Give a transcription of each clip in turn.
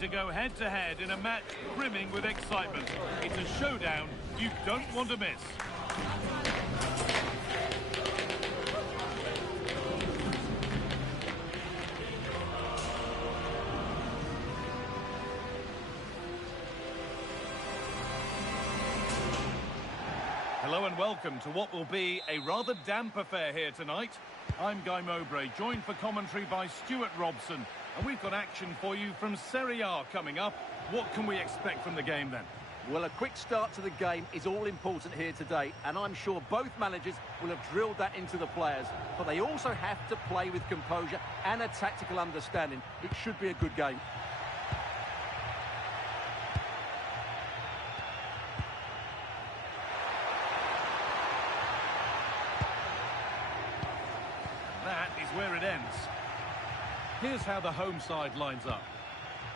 to go head-to-head in a match brimming with excitement. It's a showdown you don't want to miss. Hello and welcome to what will be a rather damp affair here tonight. I'm Guy Mowbray, joined for commentary by Stuart Robson. And we've got action for you from Serie A coming up. What can we expect from the game then? Well, a quick start to the game is all important here today. And I'm sure both managers will have drilled that into the players. But they also have to play with composure and a tactical understanding. It should be a good game. That is where it ends. Here's how the home side lines up.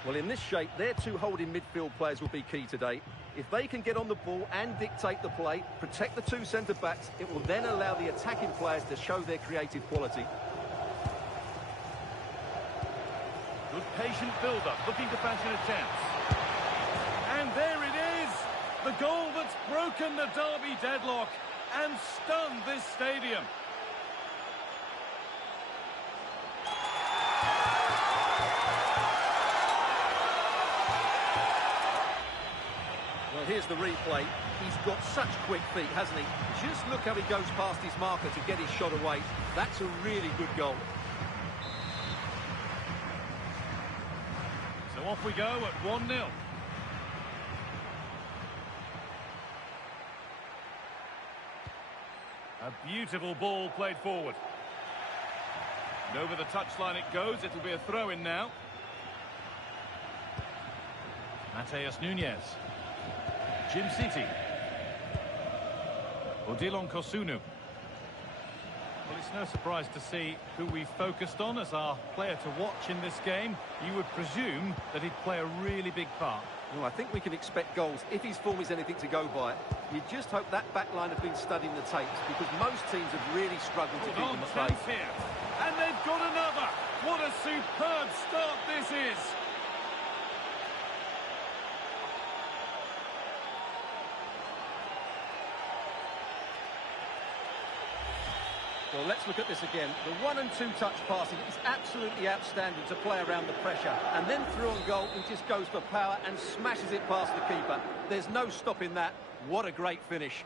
Well, in this shape, their two holding midfield players will be key today. If they can get on the ball and dictate the play, protect the two centre-backs, it will then allow the attacking players to show their creative quality. Good patient build-up, looking to fashion a chance. And there it is! The goal that's broken the derby deadlock and stunned this stadium. Well, here's the replay. He's got such quick feet, hasn't he? Just look how he goes past his marker to get his shot away. That's a really good goal. So off we go at 1-0. A beautiful ball played forward. And over the touchline it goes. It'll be a throw-in now. Mateus Nunes. Jim City. Odilon Kosunu. Well, it's no surprise to see who we focused on as our player to watch in this game. You would presume that he'd play a really big part. Well, I think we can expect goals if his form is anything to go by. You just hope that back line have been studying the tapes, because most teams have really struggled to keep them at bay. Here. And they've got another. What a superb start this is. Well, let's look at this again. The 1- and 2-touch passing is absolutely outstanding to play around the pressure. And then through on goal, he just goes for power and smashes it past the keeper. There's no stopping that. What a great finish.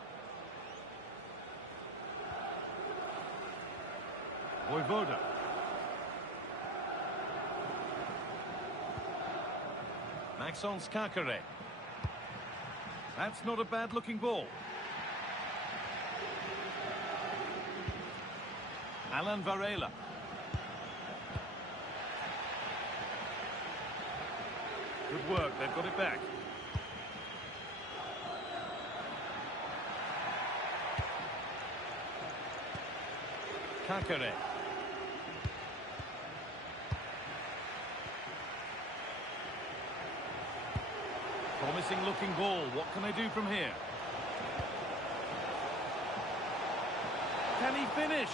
Voivoda. Maxence Kakare. That's not a bad-looking ball. Alan Varela. Good work, they've got it back. Kakare. Promising looking ball, what can they do from here? Can he finish?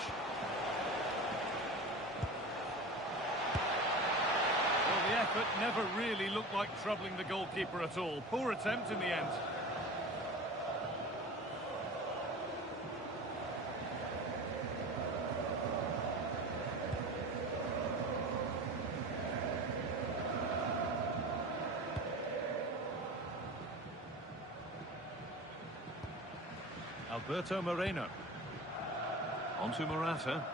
The effort never really looked like troubling the goalkeeper at all. Poor attempt in the end. Alberto Moreno. On to Morata.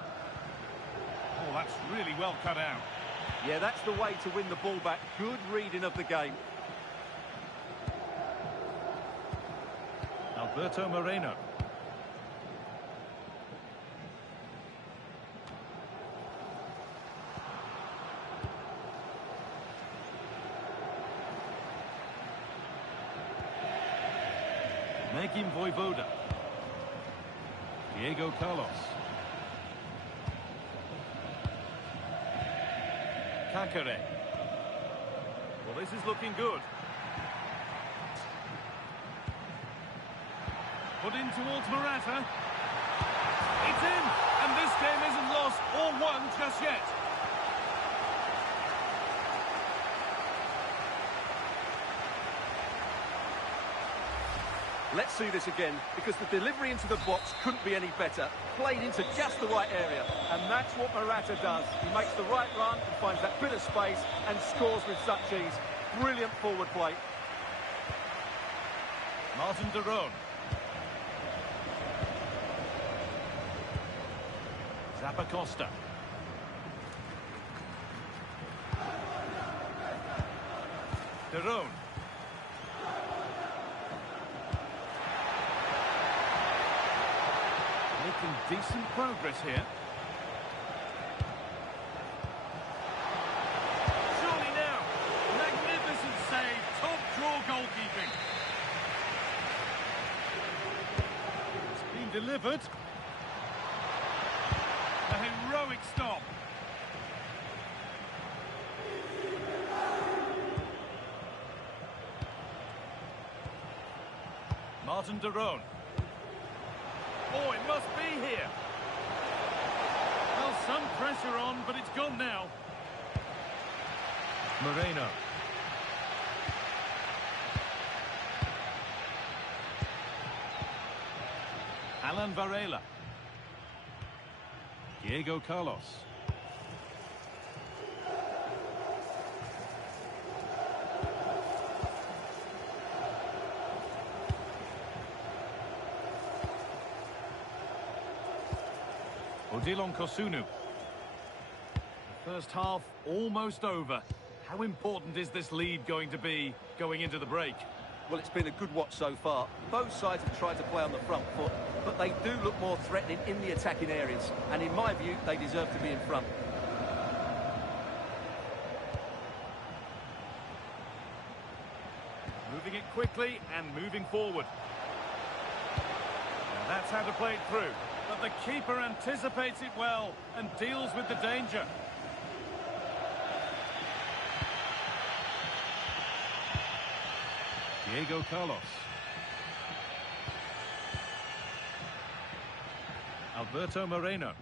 Oh, that's really well cut out. Yeah, that's the way to win the ball back. Good reading of the game. Alberto Moreno. Megim Voivoda. Diego Carlos. Kakare. Well, this is looking good. Put in towards Morata. It's in! And this game isn't lost or won just yet. Let's see this again, because the delivery into the box couldn't be any better. Played into just the right area. And that's what Morata does. He makes the right run and finds that bit of space and scores with such ease. Brilliant forward play. Martin de Roon. Zappacosta. De Roon. Making decent progress here. Surely now. Magnificent save. Top draw goalkeeping. It's been delivered. A heroic stop. Martin de Roon. Oh, it must be here. Well, some pressure on, but it's gone now. Moreno. Alan Varela. Diego Carlos. Odilon Kosunu. The first half almost over. How important is this lead going to be going into the break? Well, it's been a good watch so far. Both sides have tried to play on the front foot, but they do look more threatening in the attacking areas. And in my view, they deserve to be in front. Moving it quickly and moving forward. And that's how to play it through. But the keeper anticipates it well and deals with the danger. Diego Carlos. Alberto Moreno.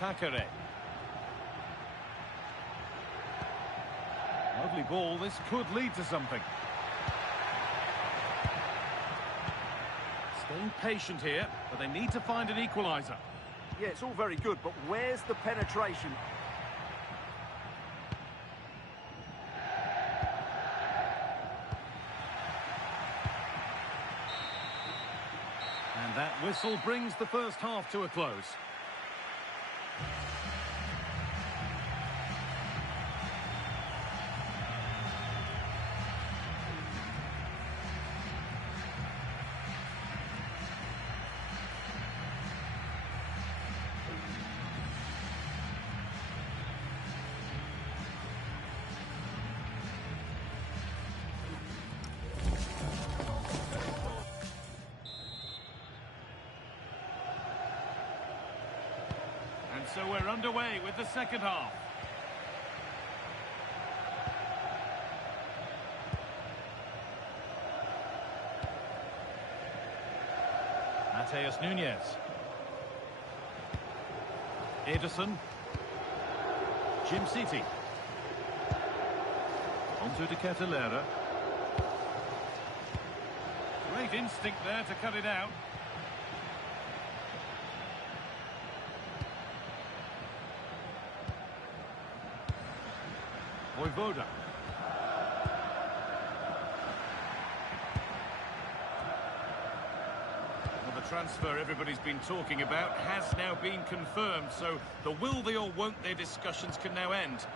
Kakare. Lovely ball. This could lead to something. Staying patient here, but they need to find an equaliser. Yeah, it's all very good, but where's the penetration? And that whistle brings the first half to a close. So we're underway with the second half. Mateus Nunes. Ederson. Jim City. Onto De Ketelera. Great instinct there to cut it out. Voda. Well, the transfer everybody's been talking about has now been confirmed, so the will they or won't they discussions can now end.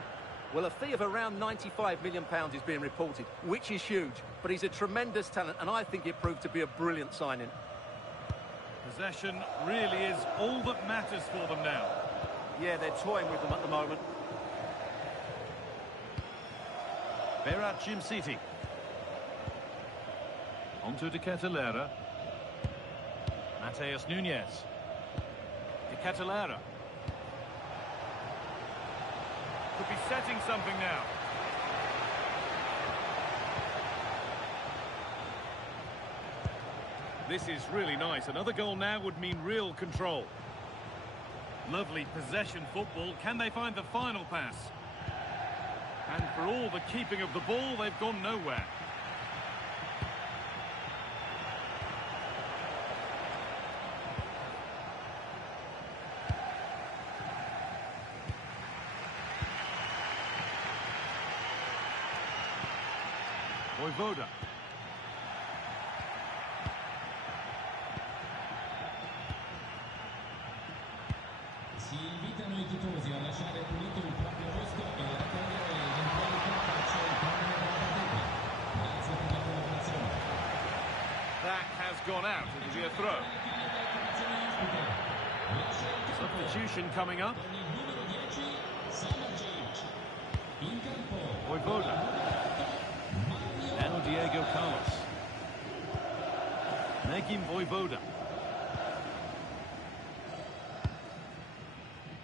Well, a fee of around £95 million is being reported, which is huge, but he's a tremendous talent, and I think it proved to be a brilliant signing. Possession really is all that matters for them now. Yeah, they're toying with them at the moment. Berat Jim City. Onto De Ketelera. Mateus Nunes. De Ketelera. Could be setting something now. This is really nice. Another goal now would mean real control. Lovely possession football. Can they find the final pass? And for all the keeping of the ball, they've gone nowhere. Voivoda. Si invitano I tifosi a lasciare pulito il proprio posto e a raccogliere eventuali calci al termine della partita. Grazie per la collaborazione. That has gone out. It'll be a throw. Substitution coming up. Voivoda. Now Diego Carlos. Negim Voivoda.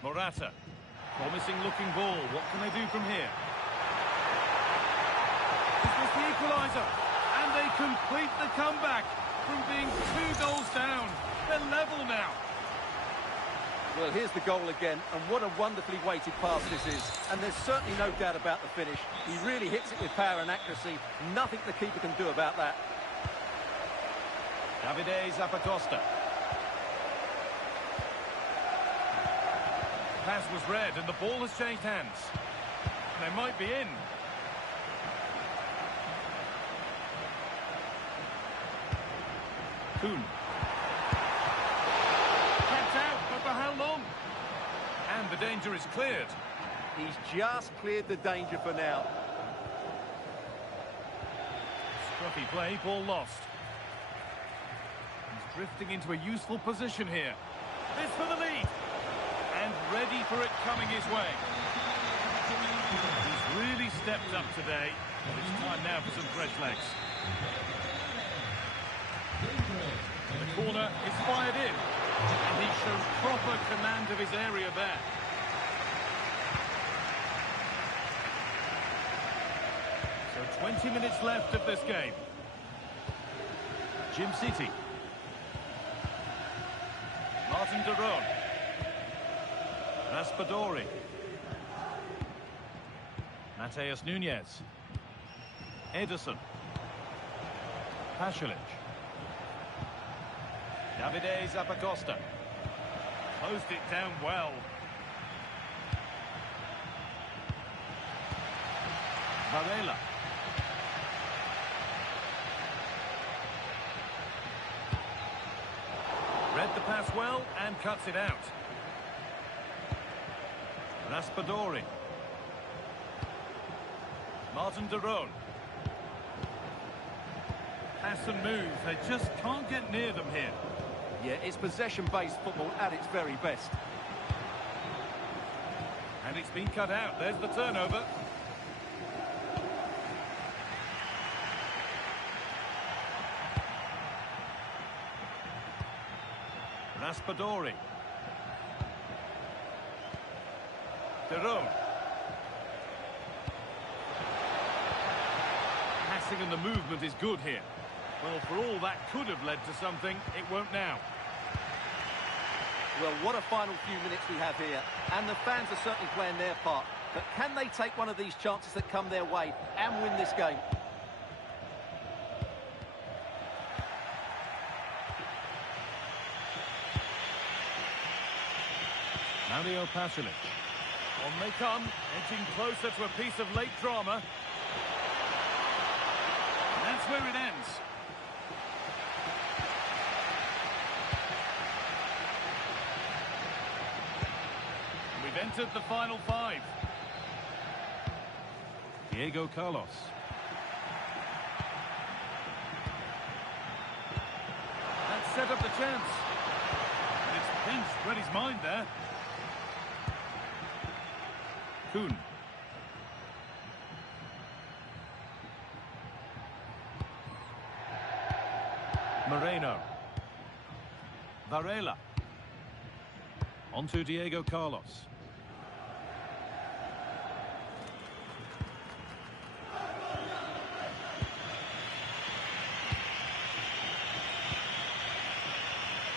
Morata. Promising looking ball. What can they do from here? Is this the equaliser? And they complete the comeback from being 2 goals down. They're level now. Well, here's the goal again, and what a wonderfully weighted pass this is. And there's certainly no doubt about the finish. He really hits it with power and accuracy. Nothing the keeper can do about that. Davide Zappacosta. Pass was read, and the ball has changed hands. They might be in. Kuhn. Kept out, but for how long? And the danger is cleared. He's just cleared the danger for now. Scruffy play, ball lost. He's drifting into a useful position here. This for the lead. And ready for it coming his way. He's really stepped up today. It's time now for some fresh legs. The corner is fired in. And he shows proper command of his area there. So 20 minutes left of this game. Jim City. Martin de Roon. Raspadori. Mateus Nunes. Ederson. Pasalic. Davide Zappacosta. Closed it down well. Varela. Read the pass well and cuts it out. Raspadori. Martin de Roon. Pass and move. They just can't get near them here. Yeah, it's possession-based football at its very best. And it's been cut out. There's the turnover. Raspadori. De Roon. Passing and the movement is good here. Well, for all that could have led to something, it won't now. Well, what a final few minutes we have here. And the fans are certainly playing their part. But can they take one of these chances that come their way and win this game? Mario Pasalic. On they come, edging closer to a piece of late drama. And that's where it ends. We've entered the final 5. Diego Carlos. That set up the chance. And it's pinched, read his mind there. Kuhn. Moreno. Varela. On to Diego Carlos.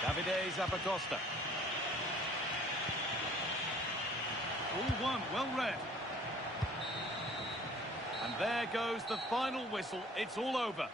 Davide Zappacosta. All one, well read. And there goes the final whistle. It's all over.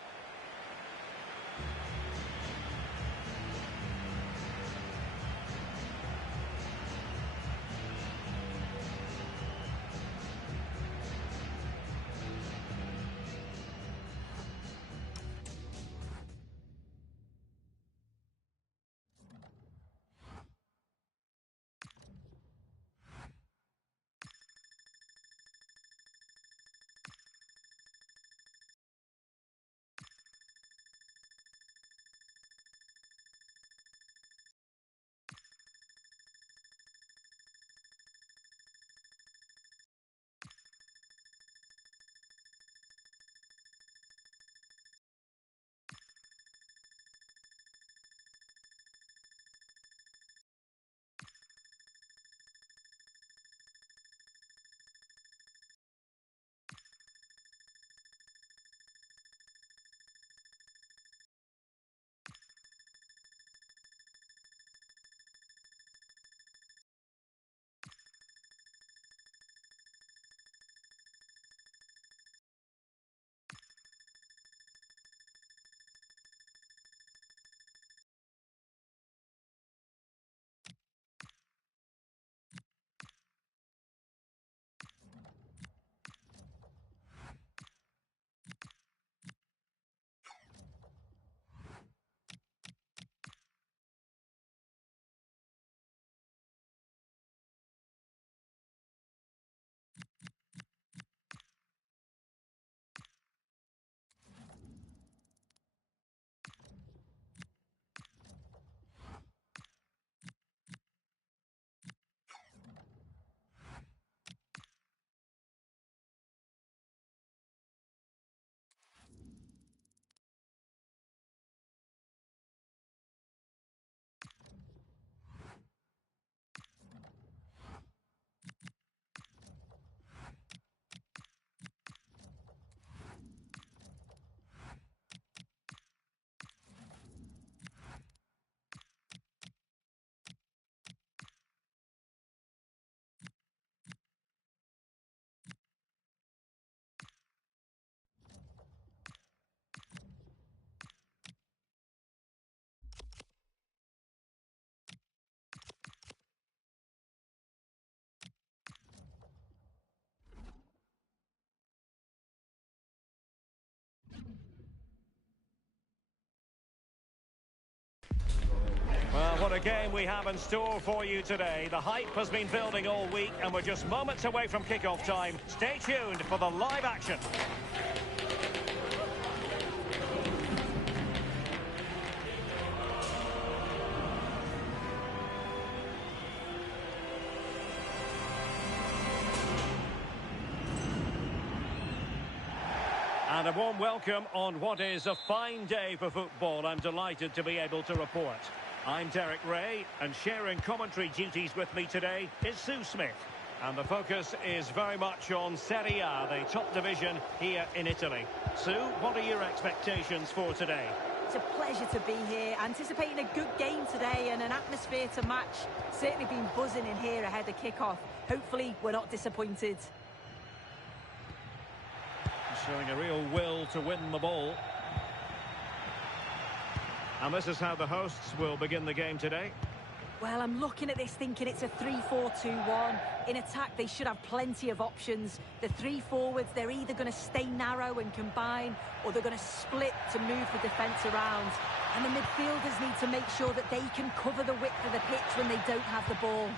What a game we have in store for you today. The hype has been building all week and we're just moments away from kick-off time. Stay tuned for the live action. And a warm welcome on what is a fine day for football. I'm delighted to be able to report. I'm Derek Ray, and sharing commentary duties with me today is Sue Smith. And the focus is very much on Serie A, the top division here in Italy. Sue, what are your expectations for today? It's a pleasure to be here, anticipating a good game today and an atmosphere to match. Certainly been buzzing in here ahead of kick-off. Hopefully we're not disappointed. Showing a real will to win the ball. And this is how the hosts will begin the game today. Well, I'm looking at this thinking it's a 3-4-2-1. In attack, they should have plenty of options. The three forwards, they're either going to stay narrow and combine, or they're going to split to move the defence around. And the midfielders need to make sure that they can cover the width of the pitch when they don't have the ball.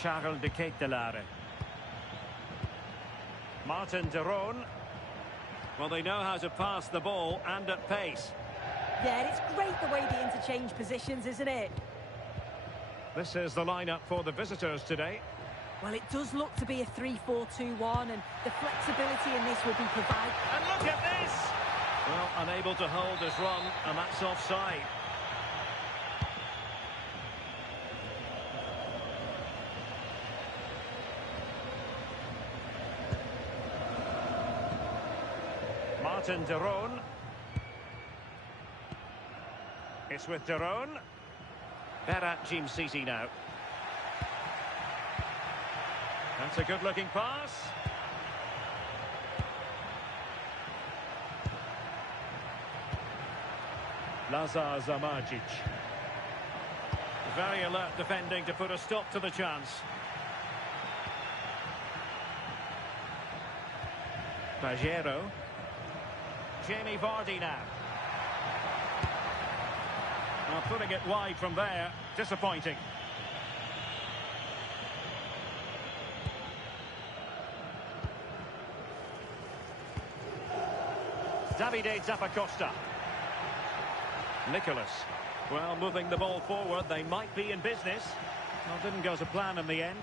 Charles de Ketelare. Martin de Roon. Well, they know how to pass the ball and at pace. Yeah, and it's great the way they interchange positions, isn't it? This is the lineup for the visitors today. Well, it does look to be a 3-4-2-1, and the flexibility in this will be provided. And look at this! Well, unable to hold his run, and that's offside. Martin de Roon. It's with de Roon. Berat Jim City now. That's a good-looking pass. Lazar Zamardzic. Very alert defending to put a stop to the chance. Pajero. Jamie Vardy now. Putting it wide from there. Disappointing. Davide Zappacosta. Nicholas. Well, moving the ball forward, they might be in business. Well, didn't go to plan in the end.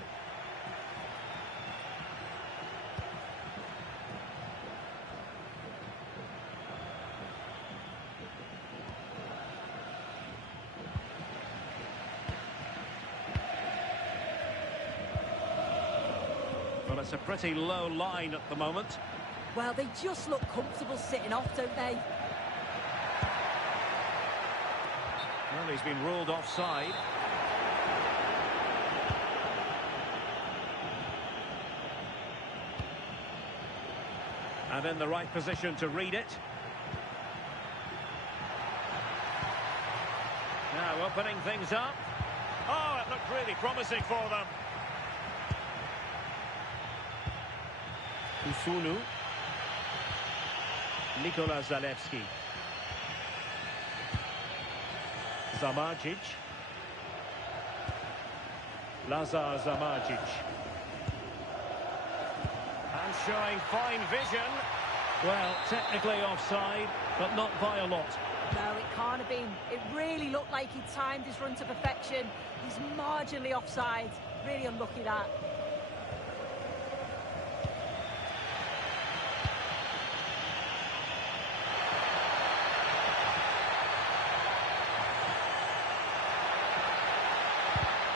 Well, it's a pretty low line at the moment. Well, they just look comfortable sitting off, don't they? Well, he's been ruled offside. And in the right position to read it. Now opening things up. Oh, it looked really promising for them. Usunu. Nikola Zalewski. Zamardzic. Lazar Zamardzic. And showing fine vision. Well, technically offside, but not by a lot. No, it can't have been. It really looked like he timed his run to perfection. He's marginally offside. Really unlucky that.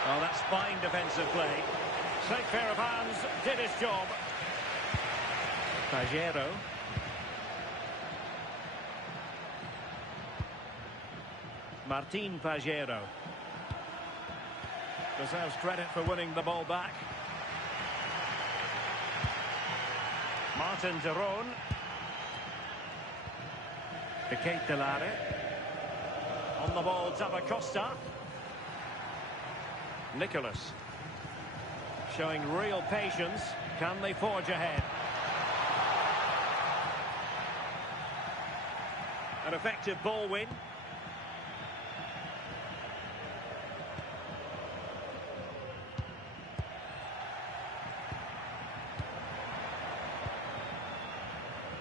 Well, that's fine defensive play. Safe pair of hands, did his job. Pajero. Martin Pajero. Deserves credit for winning the ball back. Martin de Roon. De Ketelare. On the ball, Zappacosta. Nicholas. Showing real patience. Can they forge ahead? An effective ball win.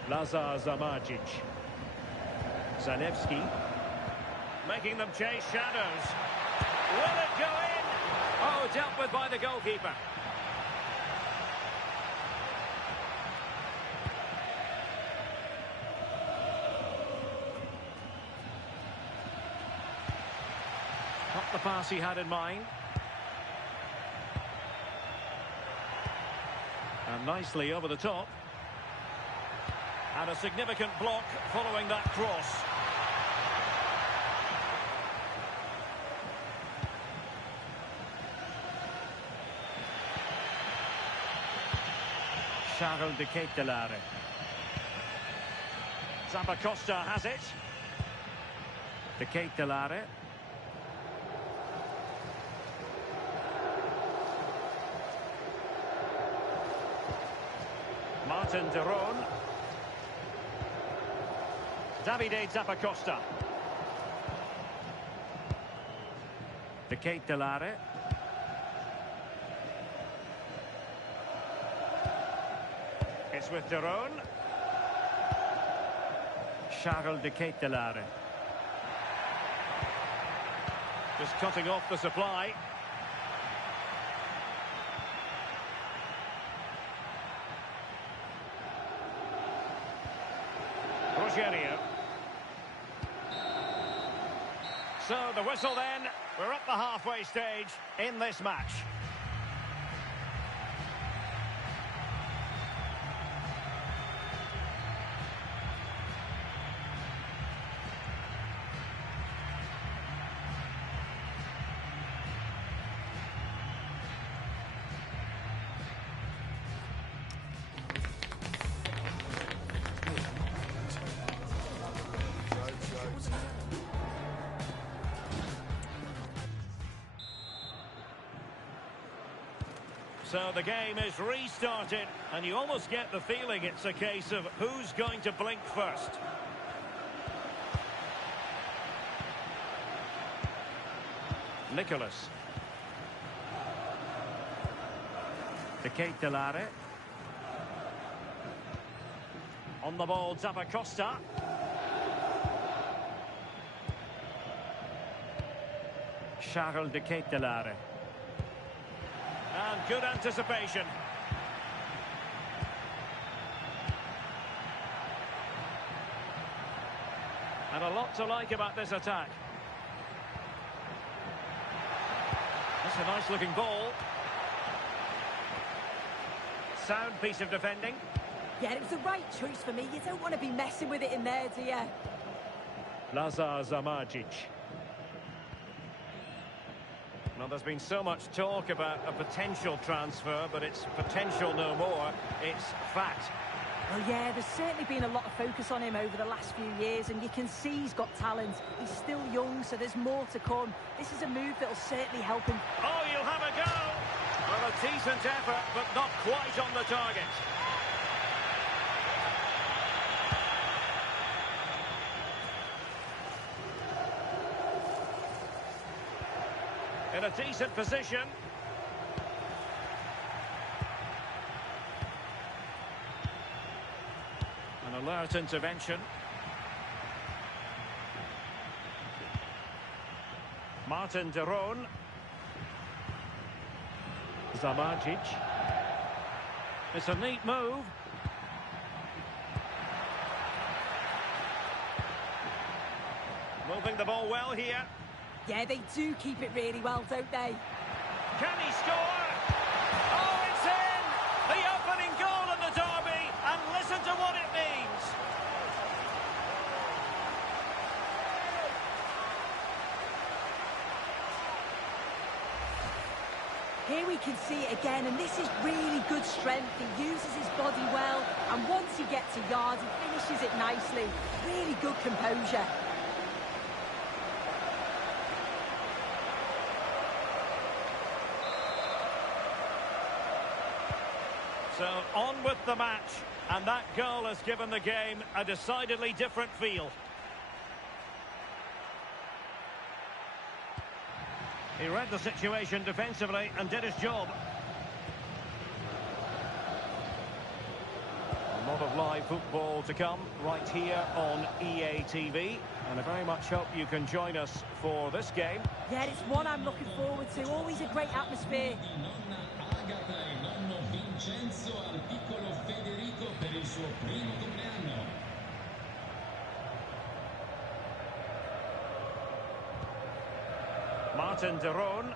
Lazar Zamardzic. Zalewski. Making them chase shadows. Will it go in? Oh, dealt with by the goalkeeper. Not the pass he had in mind. And nicely over the top. And a significant block following that cross. Charles de Ketelaere. Zappacosta has it. De Ketelaere. Martin de Roon. Davide Zappacosta. De Ketelaere. It's with de Roon. Charles de Ketelaere. Just cutting off the supply. Rogerio. So the whistle then. We're at the halfway stage in this match. So the game is restarted, and you almost get the feeling it's a case of who's going to blink first. Nicholas. De Ketelaere. On the ball, Zappacosta. Charles de Ketelaere. And good anticipation. And a lot to like about this attack. That's a nice looking ball. Sound piece of defending. Yeah, it was the right choice for me. You don't want to be messing with it in there, do you? Lazar Zamardzic. Well, there's been so much talk about a potential transfer, but it's potential no more. It's fact. Well, yeah, there's certainly been a lot of focus on him over the last few years, and you can see he's got talent. He's still young, so there's more to come. This is a move that'll certainly help him. Oh, you'll have a go! Well, a decent effort, but not quite on the target. In a decent position. An alert intervention. Martin de Roon. Zamardzic. It's a neat move. Moving the ball well here. Yeah, they do keep it really well, don't they? Can he score? Oh, it's in! The opening goal in the derby, and listen to what it means. Here we can see it again, and this is really good strength. He uses his body well, and once he gets a yard, he finishes it nicely. Really good composure. So on with the match, and that goal has given the game a decidedly different feel. He read the situation defensively and did his job. A lot of live football to come right here on EA TV. And I very much hope you can join us for this game. Yeah, it's one I'm looking forward to. Always a great atmosphere. Nonna Agata e nonno Vincenzo al piccolo Federico per il suo primo compleanno. Martin de Roon.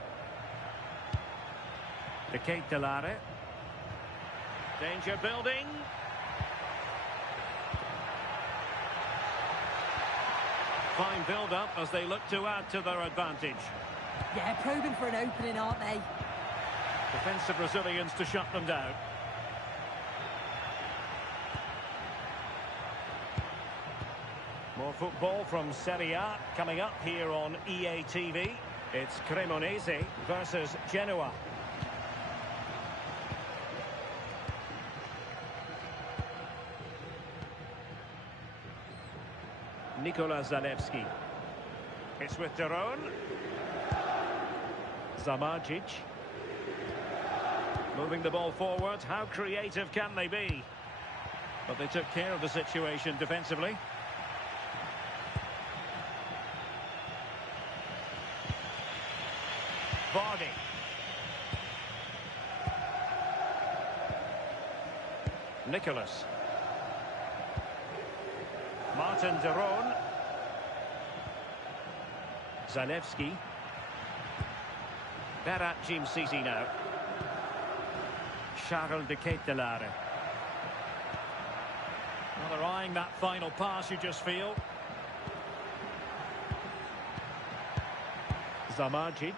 De Ketelare. Danger building. Fine build-up as they look to add to their advantage. Yeah, probing for an opening, aren't they? Defensive Brazilians to shut them down. More football from Serie A coming up here on EA TV. It's Cremonese versus Genoa. Nikola Zalewski. It's with de Roon. Zamardzic. Moving the ball forward. How creative can they be? But they took care of the situation defensively. Vardy. Nicholas. Martin de Roon. Zalewski. Berat Jim Sisi now. Charles de Ketelare. Well, they're eyeing that final pass, you just feel. Zamardzic.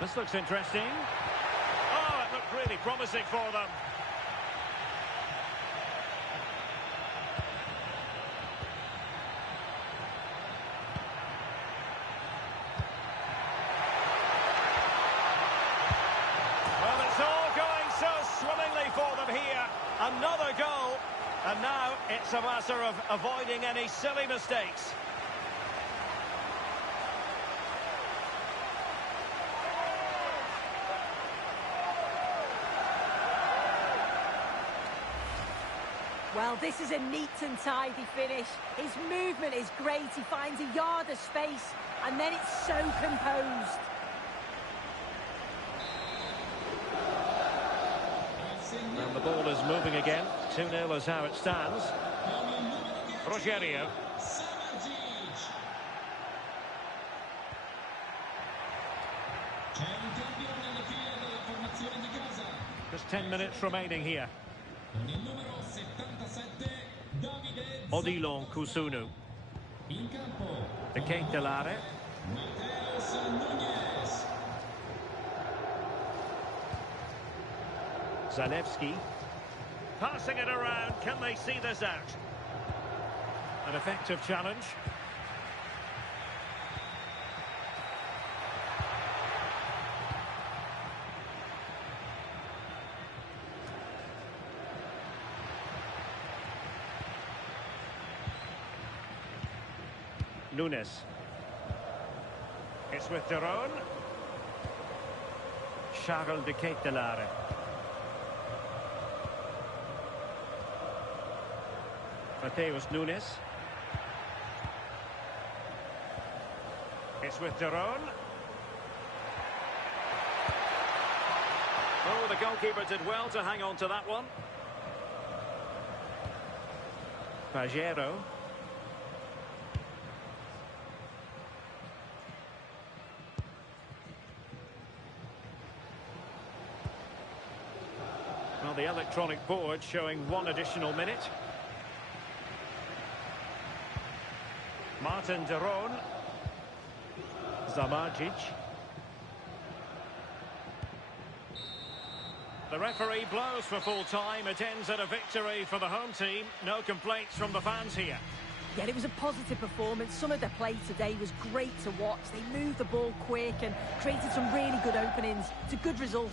This looks interesting. Oh, it looked really promising for them. Well, it's all going so swimmingly for them here. Another goal. And now it's a matter of avoiding any silly mistakes. Well, this is a neat and tidy finish. His movement is great. He finds a yard of space, and then it's so composed. And the ball is moving again. 2-0 is how it stands. Rogerio. Just 10 minutes remaining here. Odilon Kusunu. De Ketelare. Zalewski. Passing it around. Can they see this out? An effective challenge. Nunes. It's with de Roon. Charles de Ketelare. Mateus Nunes. It's with de Roon. Oh, the goalkeeper did well to hang on to that one. Pajero. Well, the electronic board showing one additional minute. Martin de Roon. Zamardzic. The referee blows for full time. It ends at a victory for the home team. No complaints from the fans here. Yeah, it was a positive performance. Some of their play today was great to watch. They moved the ball quick and created some really good openings. It's a good result.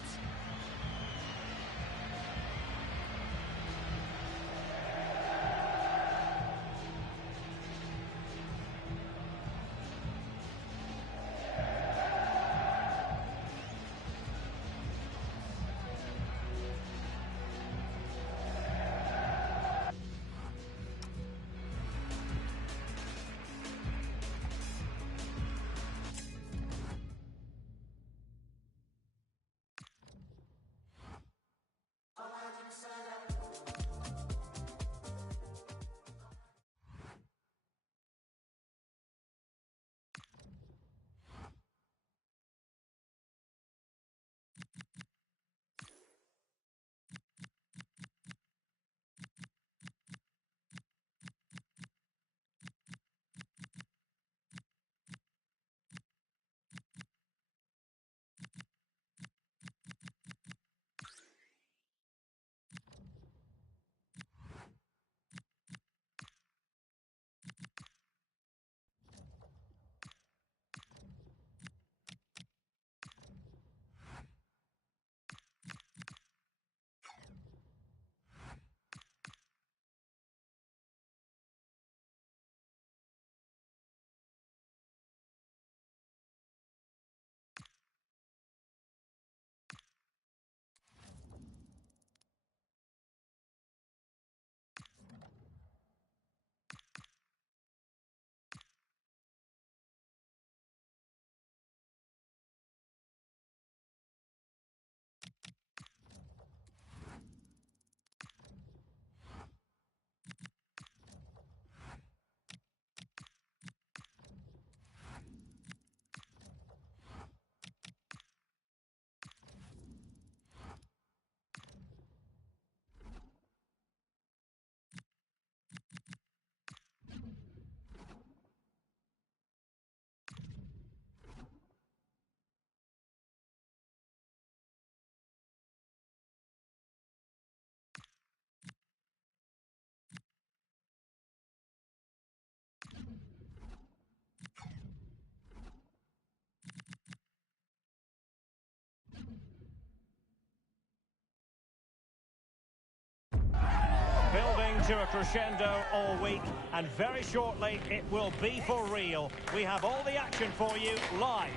to a crescendo all week, and very shortly it will be for real. We have all the action for you live.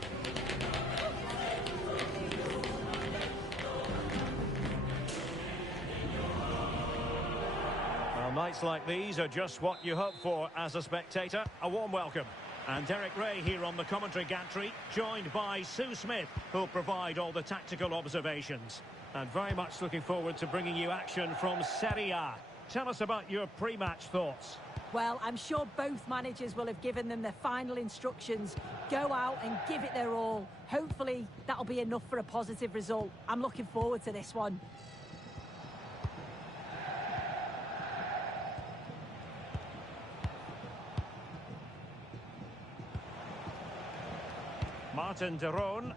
Well, nights like these are just what you hope for as a spectator. A warm welcome. And Derek Ray here on the commentary gantry, joined by Sue Smith, who'll provide all the tactical observations. And very much looking forward to bringing you action from Serie A. Tell us about your pre-match thoughts. Well, I'm sure both managers will have given them their final instructions. Go out and give it their all. Hopefully, that'll be enough for a positive result. I'm looking forward to this one. Martin de Roon.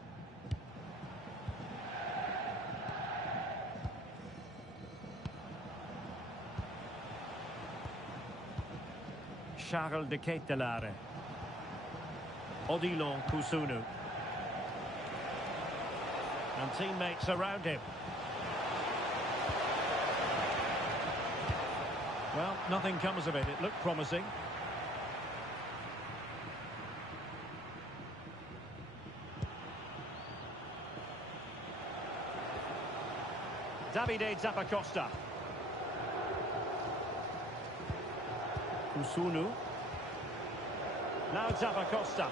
Charles de Ketelaere. Odilon Kusunu. And teammates around him. Well, nothing comes of it. It looked promising. Davide Zappacosta. Kusunu. Now Zappacosta.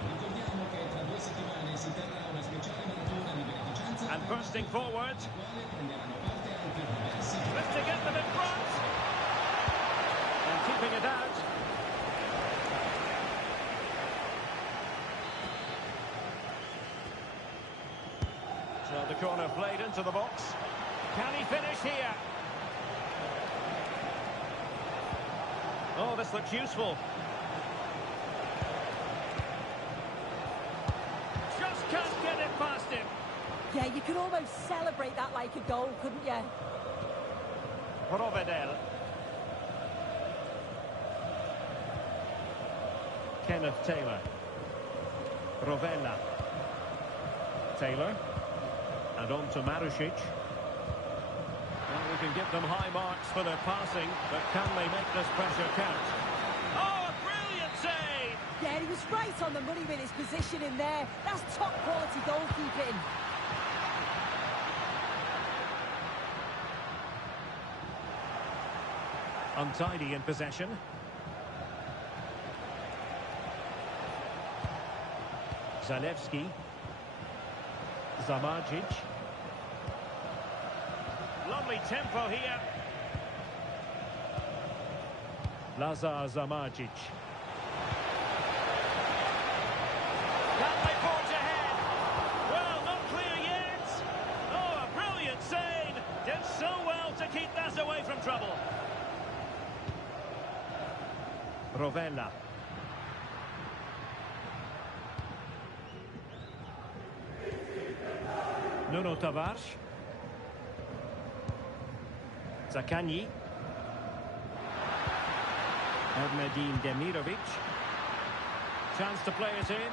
Ricordiamo che tra 2 settimane si terrà una speciale maratona di beneficenza And bursting forward. alla quale prenderanno parte anche diversi Lifting get them in front. And keeping it out. So the corner played into the box. Can he finish here? Oh, this looks useful. Just can't get it past him. Yeah, you could almost celebrate that like a goal, couldn't you? Provedel. Kenneth Taylor. Rovella. Taylor. And on to Marusic. Well, we can give them high marks for their passing, but can they make this pressure count? Oh, a brilliant save! Yeah, he was right on the money with his position in there. That's top quality goalkeeping. Untidy in possession. Zalewski. Zamardzic. Lovely tempo here. Lazar Zamardzic. Can they forge ahead? Well, not clear yet. Oh, a brilliant save. Did so well to keep that away from trouble. Rovella. Nuno Tavares. Zaccagni. Erdmedin Demirovic. Chance to play it in.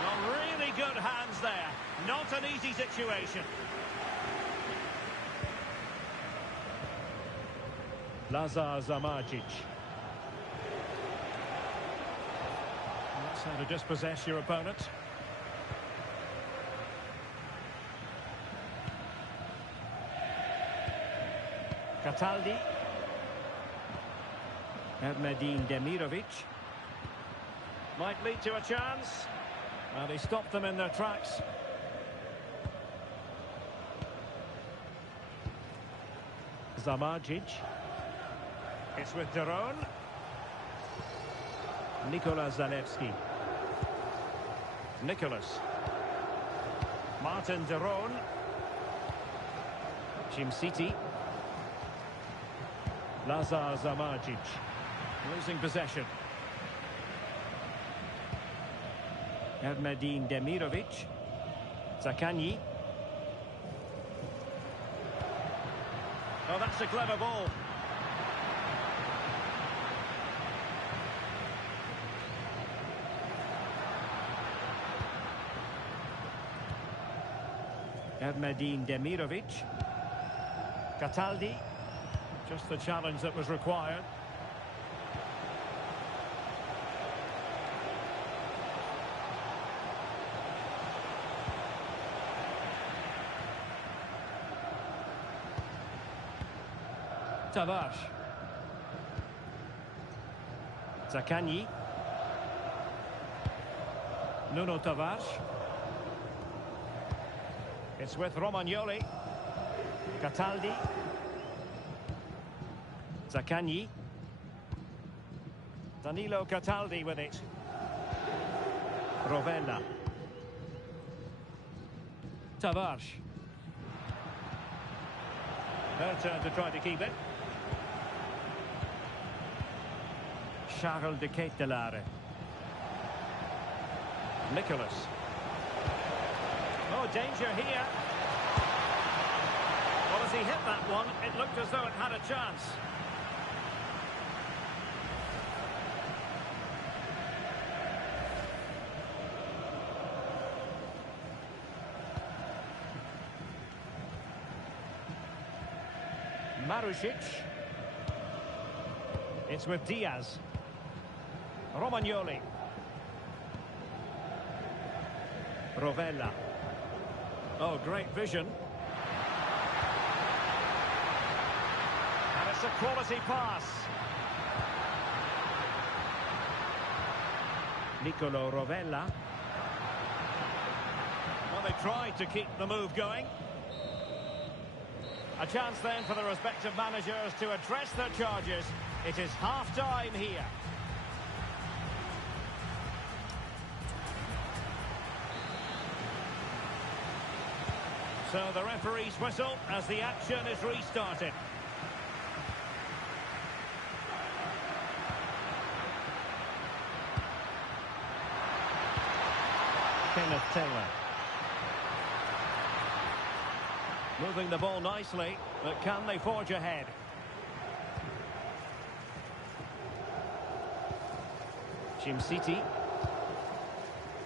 Well, really good hands there. Not an easy situation. Lazar Zamardzic. That's how to dispossess your opponent. Cataldi. Erdmedin Demirovic. Might lead to a chance. Well, they stopped them in their tracks. Zamardzic. It's with de Roon. Nikola Zalewski. Nicholas. Martin de Roon. Cimsiti. Lazar Zamardzic. Losing possession. Erdmedin Demirovic. Zaccagni. Oh, that's a clever ball. Erdmedin Demirovic. Cataldi. Just the challenge that was required. Tavares. Zaccagni. Nuno Tavares. It's with Romagnoli. Cataldi. Zaccagni. Danilo Cataldi with it. Rovella. Tavares. Their turn to try to keep it. Charles de Ketelaere. Nicholas. Oh, danger here. Well, as he hit that one, it looked as though it had a chance. Marusic. It's with Diaz. Romagnoli. Rovella. Oh, great vision. And it's a quality pass. Nicolo Rovella. Well, they tried to keep the move going. A chance then for the respective managers to address their charges. It is half-time here. So the referee's whistle as the action is restarted. Kenneth Taylor. Moving the ball nicely, but can they forge ahead? City.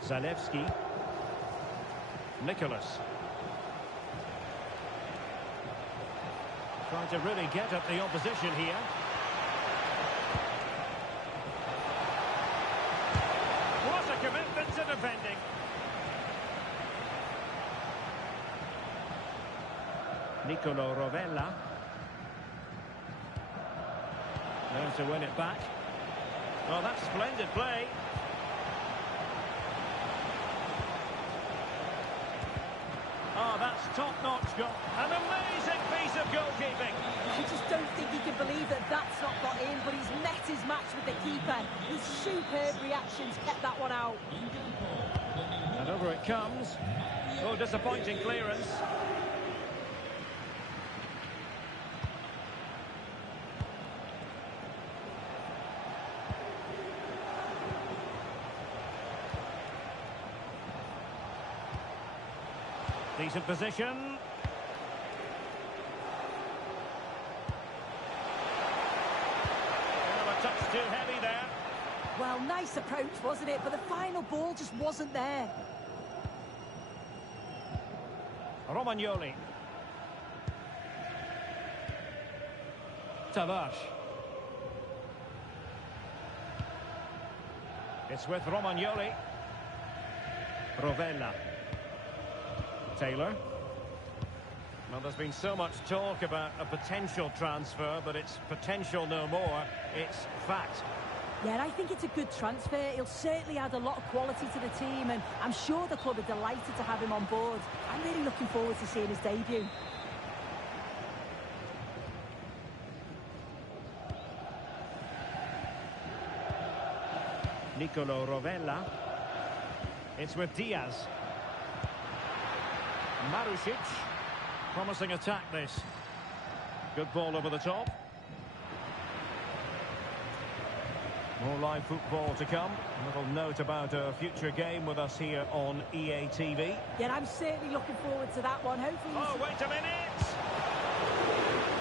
Zalewski. Nicholas. Trying to really get at the opposition here. What a commitment to defending. Nicolo Rovella. There to win it back. Oh, that's splendid play. Oh, that's top-notch goal. An amazing piece of goalkeeping. I just don't think he can believe that that's not got in, but he's met his match with the keeper. His superb reactions kept that one out. And over it comes. Oh, disappointing clearance. Decent position. Oh, a touch too heavy there. Well, nice approach, wasn't it? But the final ball just wasn't there. Romagnoli. Tavares. It's with Romagnoli. Rovella. Taylor. Well, there's been so much talk about a potential transfer, but it's potential no more. It's fact. Yeah, I think it's a good transfer. He'll certainly add a lot of quality to the team, and I'm sure the club are delighted to have him on board. I'm really looking forward to seeing his debut. Nicolo Rovella. It's with Diaz. Marusic. Promising attack this. Good ball over the top. More live football to come. A little note about a future game with us here on EA TV. Yeah, I'm certainly looking forward to that one. Hopefully. Oh, wait a minute!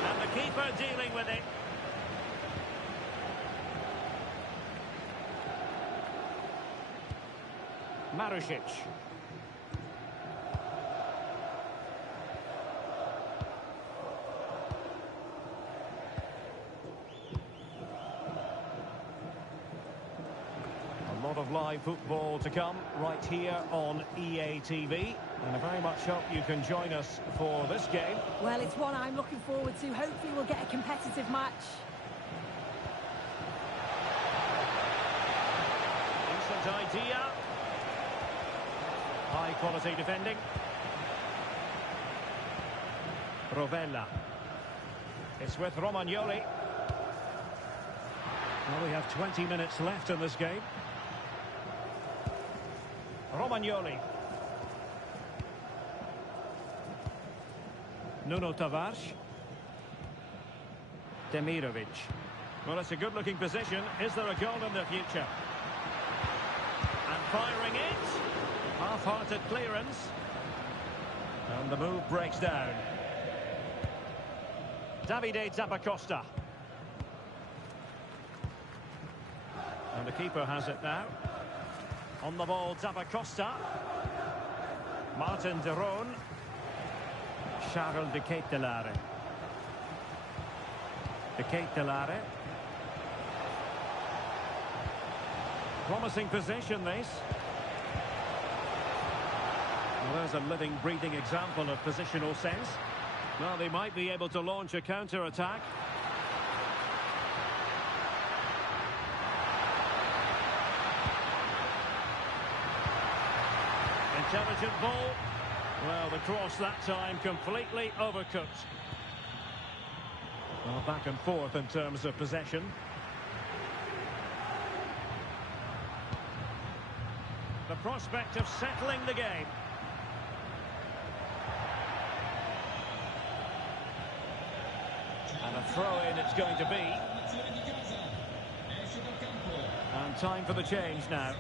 And the keeper dealing with it. Marusic. lot of live football to come right here on EA TV. And I very much hope you can join us for this game. Well, it's one I'm looking forward to. Hopefully we'll get a competitive match. Decent idea. High quality defending. Rovella. It's with Romagnoli. Well, we have 20 minutes left in this game. Romagnoli. Nuno Tavares. Demirovic. Well, it's a good-looking position. Is there a goal in the future? And firing it. Half-hearted clearance. And the move breaks down. Davide Zappacosta. And the keeper has it now. On the ball, Zappacosta. Martin de Roon. Charles de Ketelaere. De Ketelaere. Promising position, this. Well, there's a living, breathing example of positional sense. Well, they might be able to launch a counter-attack. Intelligent ball. Well, the cross that time completely overcooked. Well, back and forth in terms of possession. The prospect of settling the game. And a throw-in it's going to be. And time for the change now.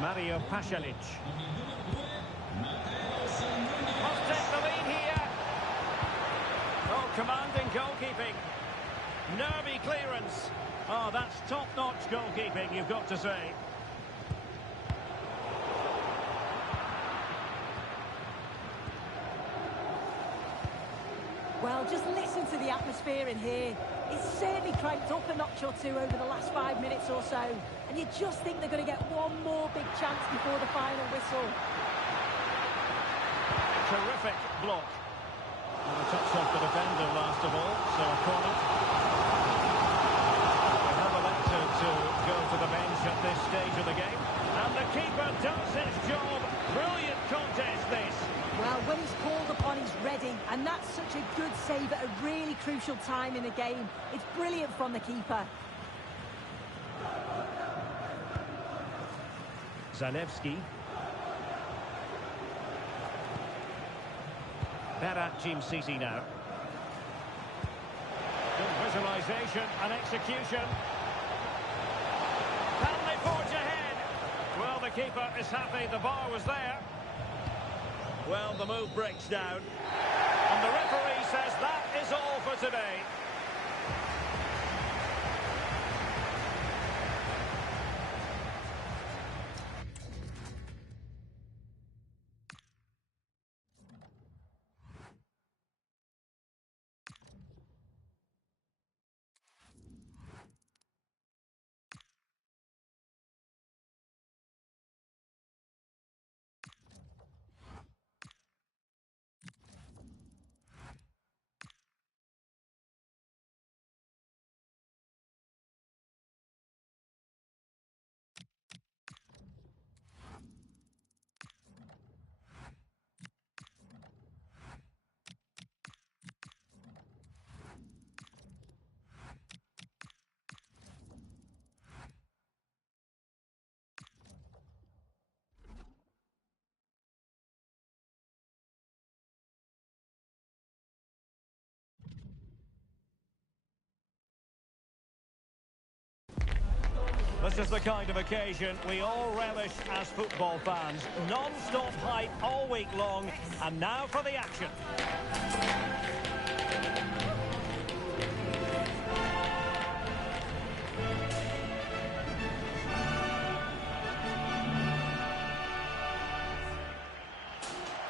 Mario Pasalic. Must take the lead here. Oh, commanding goalkeeping. Nervy clearance. Oh, that's top-notch goalkeeping, you've got to say. Well, just listen to the atmosphere in here. It's certainly cranked up a notch or two over the last 5 minutes or so. And you just think they're going to get one more big chance before the final whistle. Terrific block. And a touch off the defender last of all, so a corner. They have elected to go to the bench at this stage of the game. And the keeper does his job. Brilliant contest, this. Well, when he's called upon, he's ready. And that's such a good save at a really crucial time in the game. It's brilliant from the keeper. Zalewski. Berat Jim Sisi now. Good visualisation and execution. Can they forge ahead? Well, the keeper is happy the bar was there. Well, the move breaks down. And the referee says that is all for today. This is the kind of occasion we all relish as football fans. Non-stop hype all week long, and now for the action.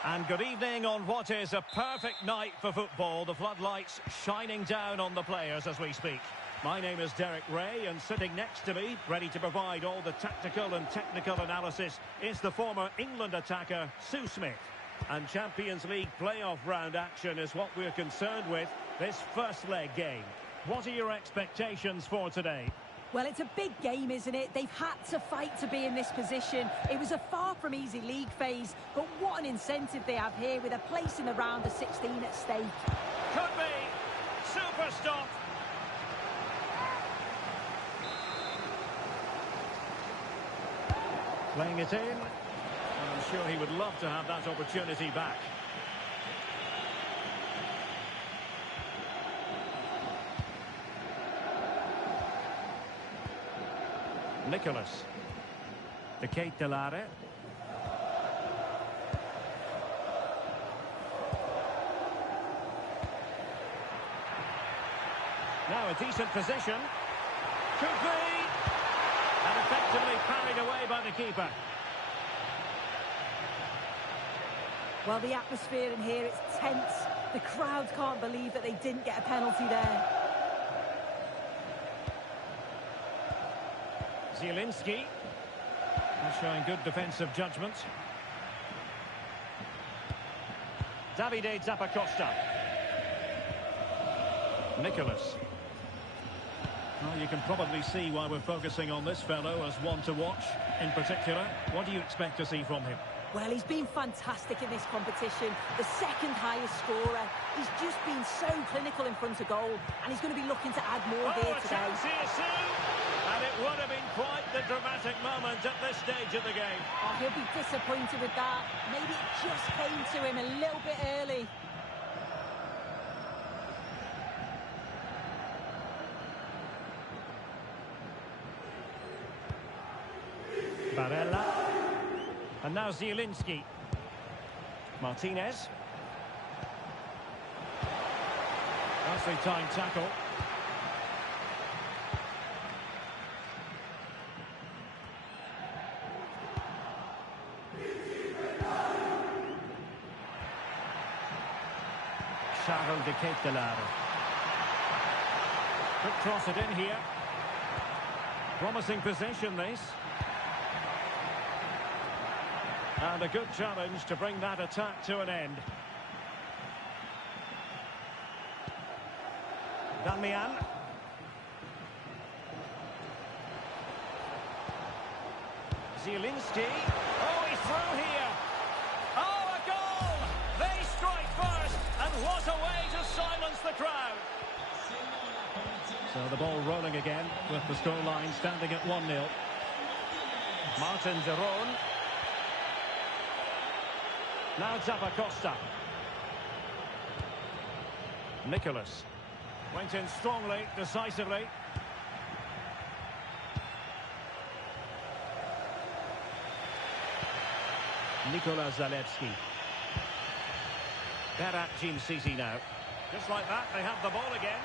And good evening on what is a perfect night for football. The floodlights shining down on the players as we speak. My name is Derek Ray, and sitting next to me, ready to provide all the tactical and technical analysis, is the former England attacker, Sue Smith. And Champions League playoff round action is what we're concerned with this first leg game. What are your expectations for today? Well, it's a big game, isn't it? They've had to fight to be in this position. It was a far from easy league phase, but what an incentive they have here with a place in the round of 16 at stake. Could be. Super stop. Playing it in. And I'm sure he would love to have that opportunity back. Nicholas. De Ketelare. Now a decent position. Could be. And effectively parried away by the keeper. Well, the atmosphere in here, it's tense. The crowd can't believe that they didn't get a penalty there. Zielinski. Showing good defensive judgment. Davide Zappacosta. Nicholas. Well, you can probably see why we're focusing on this fellow as one to watch in particular. What do you expect to see from him? Well, he's been fantastic in this competition. The second highest scorer. He's just been so clinical in front of goal, and he's going to be looking to add more here a today. chance here, Sue! And it would have been quite the dramatic moment at this stage of the game. Oh, he'll be disappointed with that. Maybe it just came to him a little bit early. Barella. And now Zielinski. Martinez. Nicely timed tackle. Charles de Ketelare. Quick cross it in here. Promising possession this. And a good challenge to bring that attack to an end. Damian. Zielinski. Oh, he's through here. Oh, a goal! They strike first, and what a way to silence the crowd. So the ball rolling again with the scoreline standing at 1-0. Martin Zeron. Now Zappacosta. Nicholas. Went in strongly, decisively. Nikola Zalewski. Berat Jim-Sisi now. Just like that, they have the ball again.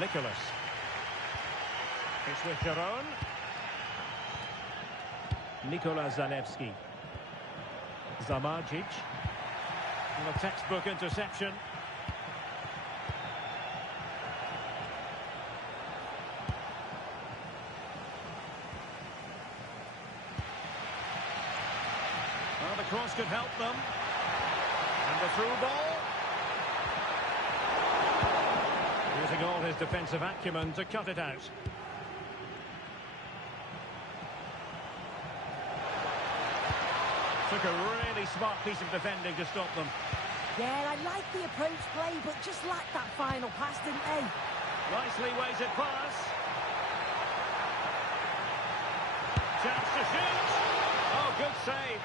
Nicholas. It's with Jeroen. Nikola Zalewski. Zamardzic. And a textbook interception. Well, the cross could help them. And the through ball. Using all his defensive acumen to cut it out. Took a really smart piece of defending to stop them. Yeah, I like the approach play, but just lacked that final pass, didn't they? Nicely weighted pass. Chance to shoot. Oh, good save.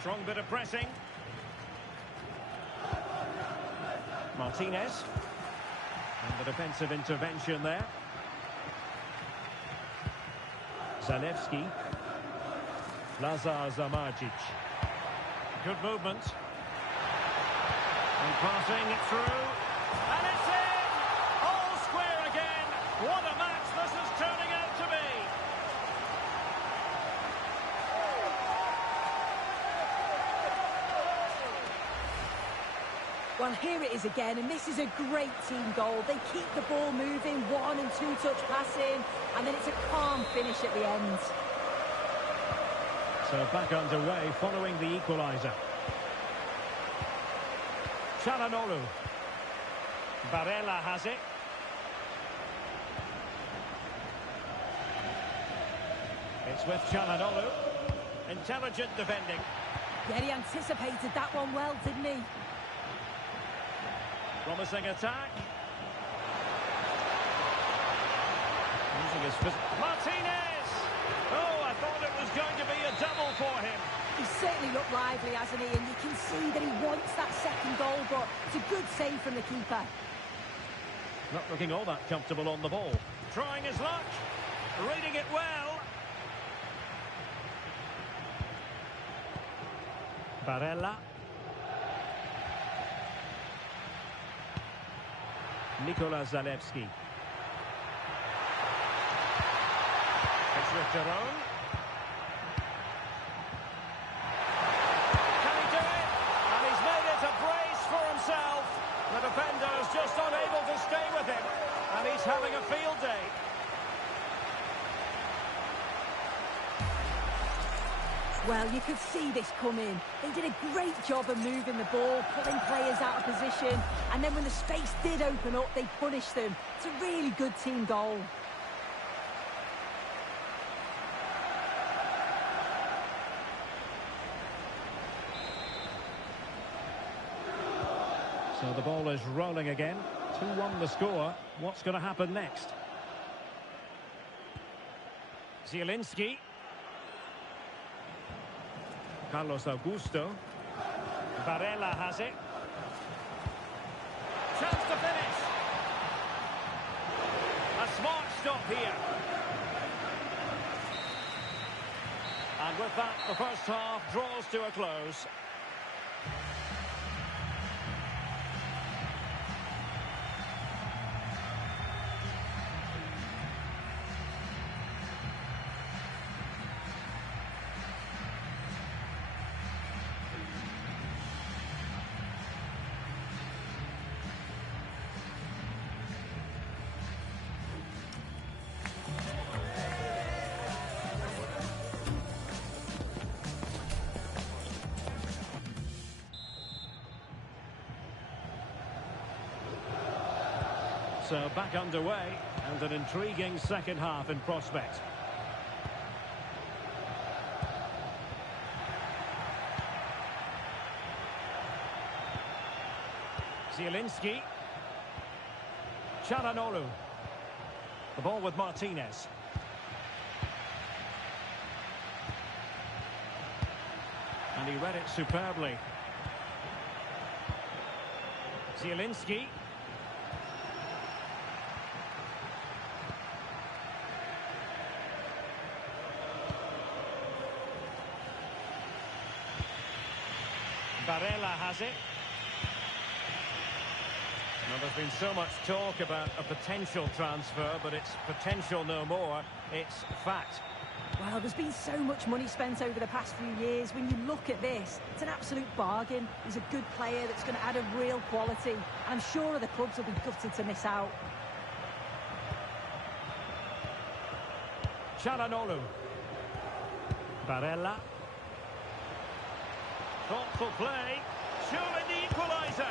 Strong bit of pressing. Martinez. And the defensive intervention there. Zalewski. Lazar Zamardzic. Good movement. And passing it through. And it's in! All square again. What a match this is turning out to be. Well, here it is again, and this is a great team goal. They keep the ball moving, 1- and 2-touch passing, and then it's a calm finish at the end. So back underway following the equaliser. Çalhanoğlu. Barella has it. It's with Çalhanoğlu. Intelligent defending. Yeah, he anticipated that one well, didn't he? Promising attack. Using his fist. Martinez! Oh, I thought it was going to be a double for him. He's certainly looked lively, hasn't he? And you can see that he wants that second goal, but it's a good save from the keeper. Not looking all that comfortable on the ball. Trying his luck. Reading it well. Barella. Nicola Zalewski. It's with Jerome. Can he do it? And he's made it a brace for himself. The defender is just unable to stay with him. And he's having a field day. Well, you could see this coming. They did a great job of moving the ball, pulling players out of position, and then when the space did open up, they punished them. It's a really good team goal. So the ball is rolling again. 2-1 the score. What's going to happen next? Zielinski. Carlos Augusto. Barella has it. Chance to finish. A smart stop here. And with that, the first half draws to a close. So back underway and an intriguing second half in prospect. Zielinski. Çalhanoğlu. The ball with Martinez. And he read it superbly. Zielinski. Barella has it. Now, there's been so much talk about a potential transfer, but it's potential no more. It's fact. Well, there's been so much money spent over the past few years. When you look at this, it's an absolute bargain. He's a good player that's going to add a real quality. I'm sure other clubs will be gutted to miss out. Çalhanoğlu. Barella. Thoughtful play. Surely the equaliser.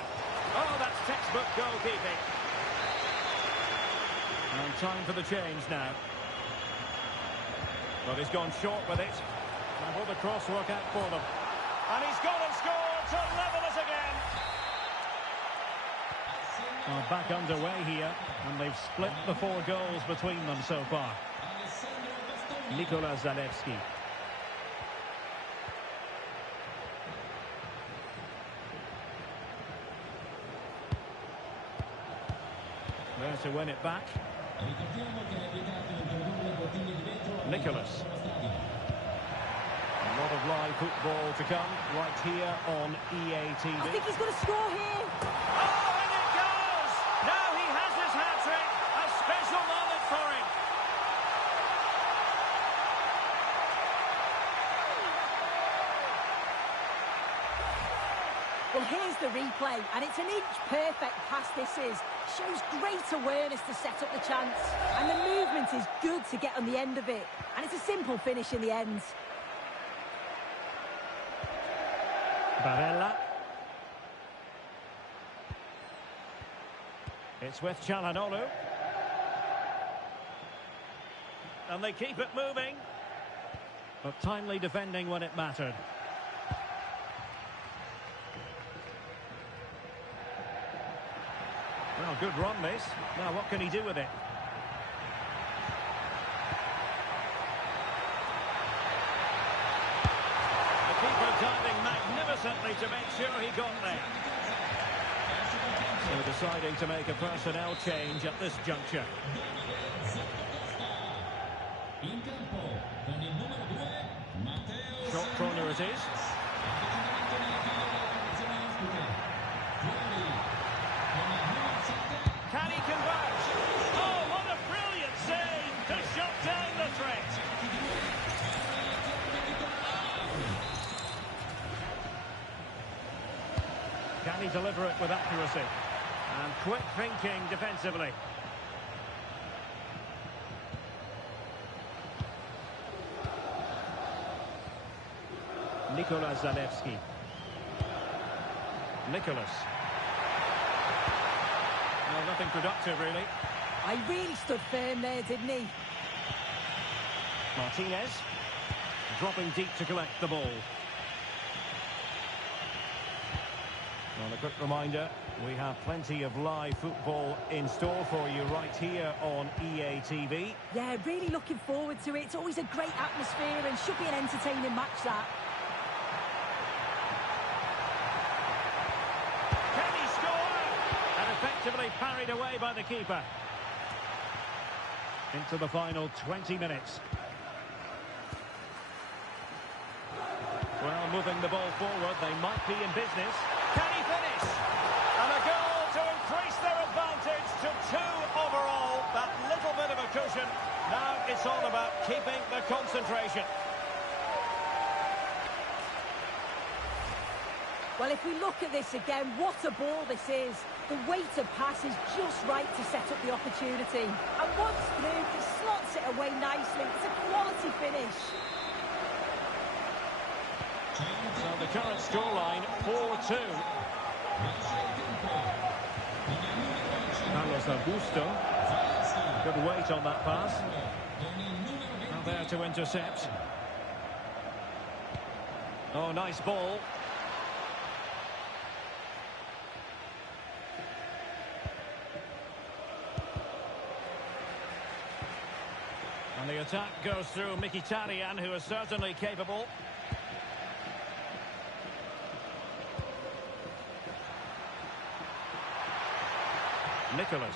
Oh, that's textbook goalkeeping. And time for the change now. But he's gone short with it. And will the cross work out for them? And he's gone and scored to level us again. Well, back underway here. And they've split the 4 goals between them so far. Nicola Zalewski. There to win it back. Nicholas. A lot of live football to come right here on EA TV. I think he's going to score here. Oh, and it goes! Now he has his hat-trick. A special moment for him. Well, here's the replay, and it's an inch-perfect pass this is. Shows great awareness to set up the chance. And the movement is good to get on the end of it. And it's a simple finish in the end. Barella. It's with Çalhanoğlu. And they keep it moving. But timely defending when it mattered. Well, good run this. Now what can he do with it? The keeper diving magnificently to make sure he got there. So deciding to make a personnel change at this juncture. In campo con il numero 2 Matteo. Short corner it is. Can he convert? Oh, what a brilliant save to shut down the threat. Can he deliver it with accuracy? And quick thinking defensively. Nicolas Zalewski. Nicholas. Well, nothing productive, really. I really stood firm there, didn't he? Martinez. Dropping deep to collect the ball. Well, a quick reminder, we have plenty of live football in store for you right here on EA TV. Yeah, really looking forward to it. It's always a great atmosphere and should be an entertaining match, that. Can he score? And effectively parried away by the keeper. Into the final 20 minutes. Well, moving the ball forward, they might be in business. Can he finish? And a goal to increase their advantage to 2 overall. That little bit of a cushion. Now it's all about keeping the concentration. Well, if we look at this again, what a ball this is. The weighted pass is just right to set up the opportunity. And once through, he slots it away nicely. It's a quality finish. So the current scoreline, 4-2. Carlos Augusto. Good weight on that pass. Now there to intercept. Oh, nice ball. And the attack goes through Mkhitaryan, who is certainly capable. Nicholas.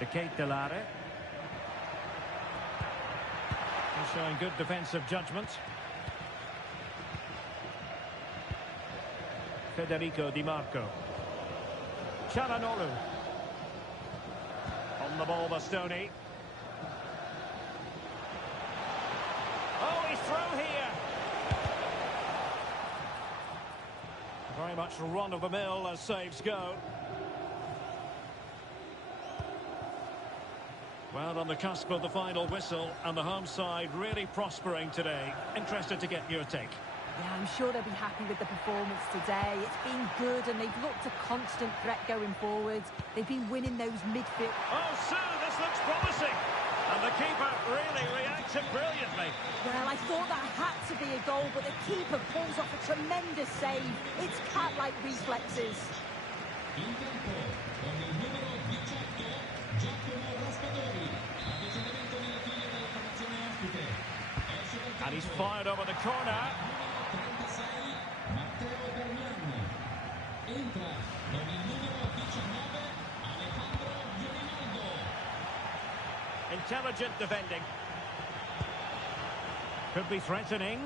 De Ketelare. He's showing good defensive judgment. Federico Di Marco. Çalhanoğlu. On the ball, Bastoni. Oh, he's through here. Very much run-of-the-mill as saves go. Well, on the cusp of the final whistle, and the home side really prospering today. Interested to get your take. Yeah, I'm sure they'll be happy with the performance today. It's been good, and they've looked a constant threat going forward. They've been winning those midfield... Oh, Sue, this looks promising. And the keeper really reacted brilliantly. Well, I thought that had to be a goal, but the keeper pulls off a tremendous save. It's cat-like reflexes. In campo con il numero 18 Giacomo Raspadori. Avvicinamento nella figlia della formazione ospite. And he's fired over the corner. Numero 36 Matteo Darmian. Entra con il numero 19 Alejandro Rinaldo. Intelligent defending. Could be threatening.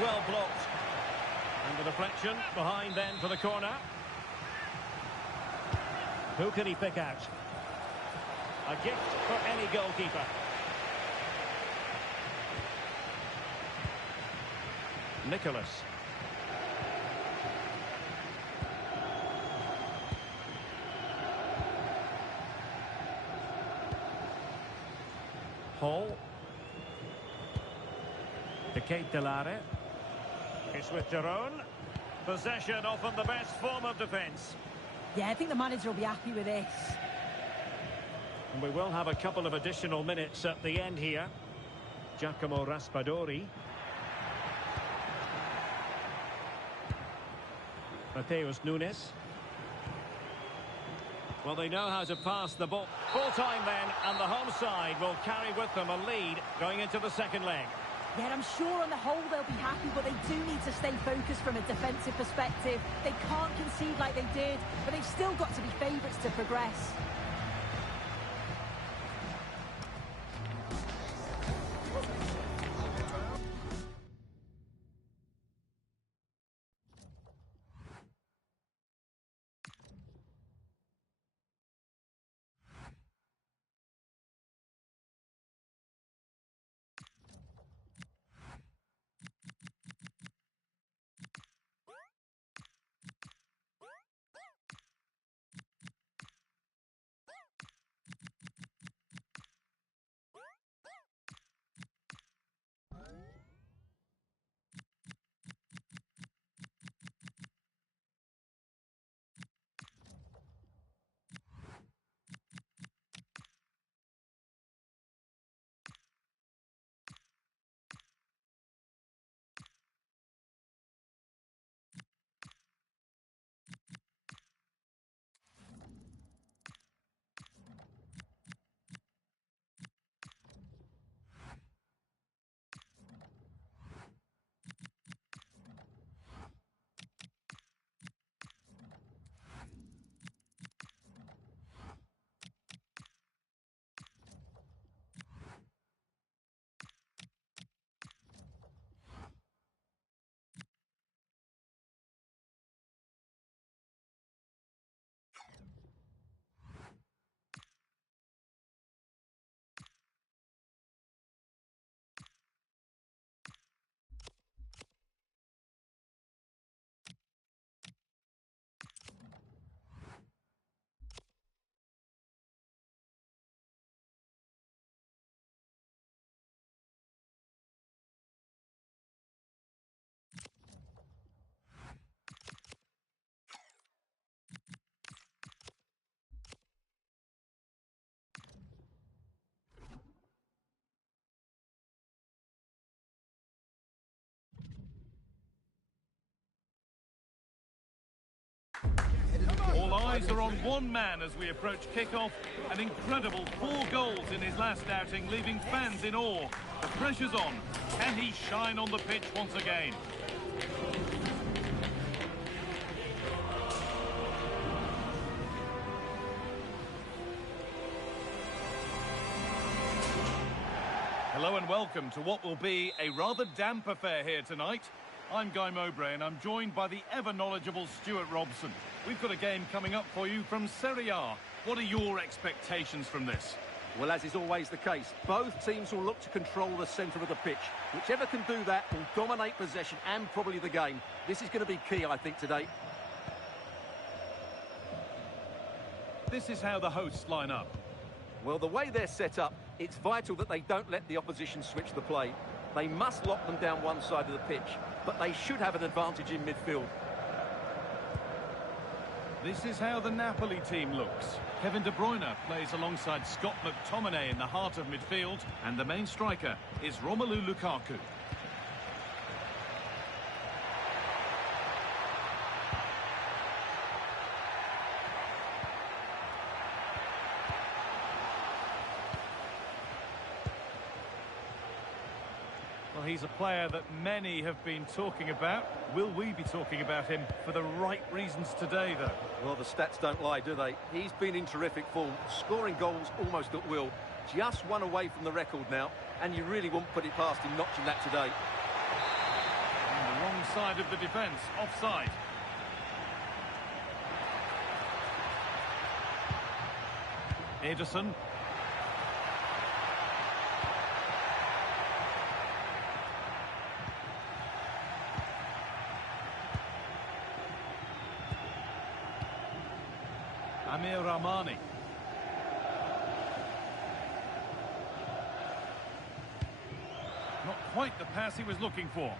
well blocked. And the deflection behind then for the corner. Who can he pick out? A gift for any goalkeeper. Nicholas. Hall. To Kate Delare. It's with Jerome. Possession often the best form of defence. Yeah, I think the manager will be happy with this. And we will have a couple of additional minutes at the end here. Giacomo Raspadori. Mateus Nunes. Well, they know how to pass the ball. Full time then, and the home side will carry with them a lead going into the second leg. Yeah, I'm sure on the whole they'll be happy, but they do need to stay focused from a defensive perspective. They can't concede like they did, but they've still got to be favourites to progress. All eyes are on one man as we approach kick-off. An incredible 4 goals in his last outing, leaving fans in awe. The pressure's on. Can he shine on the pitch once again? Hello and welcome to what will be a rather damp affair here tonight. I'm Guy Mowbray and I'm joined by the ever-knowledgeable Stuart Robson. We've got a game coming up for you from Serie A. What are your expectations from this? Well, as is always the case, both teams will look to control the centre of the pitch. Whichever can do that will dominate possession and probably the game. This is going to be key, I think, today. This is how the hosts line up. Well, the way they're set up, it's vital that they don't let the opposition switch the play. They must lock them down one side of the pitch, but they should have an advantage in midfield. This is how the Napoli team looks. Kevin De Bruyne plays alongside Scott McTominay in the heart of midfield, and the main striker is Romelu Lukaku. Well, he's a player that many have been talking about. Will we be talking about him for the right reasons today, though? Well, the stats don't lie, do they? He's been in terrific form, scoring goals almost at will. Just one away from the record now, and you really won't put it past him notching that today. side of the defence, offside. Ederson. Amir Rahmani. Not quite the pass he was looking for.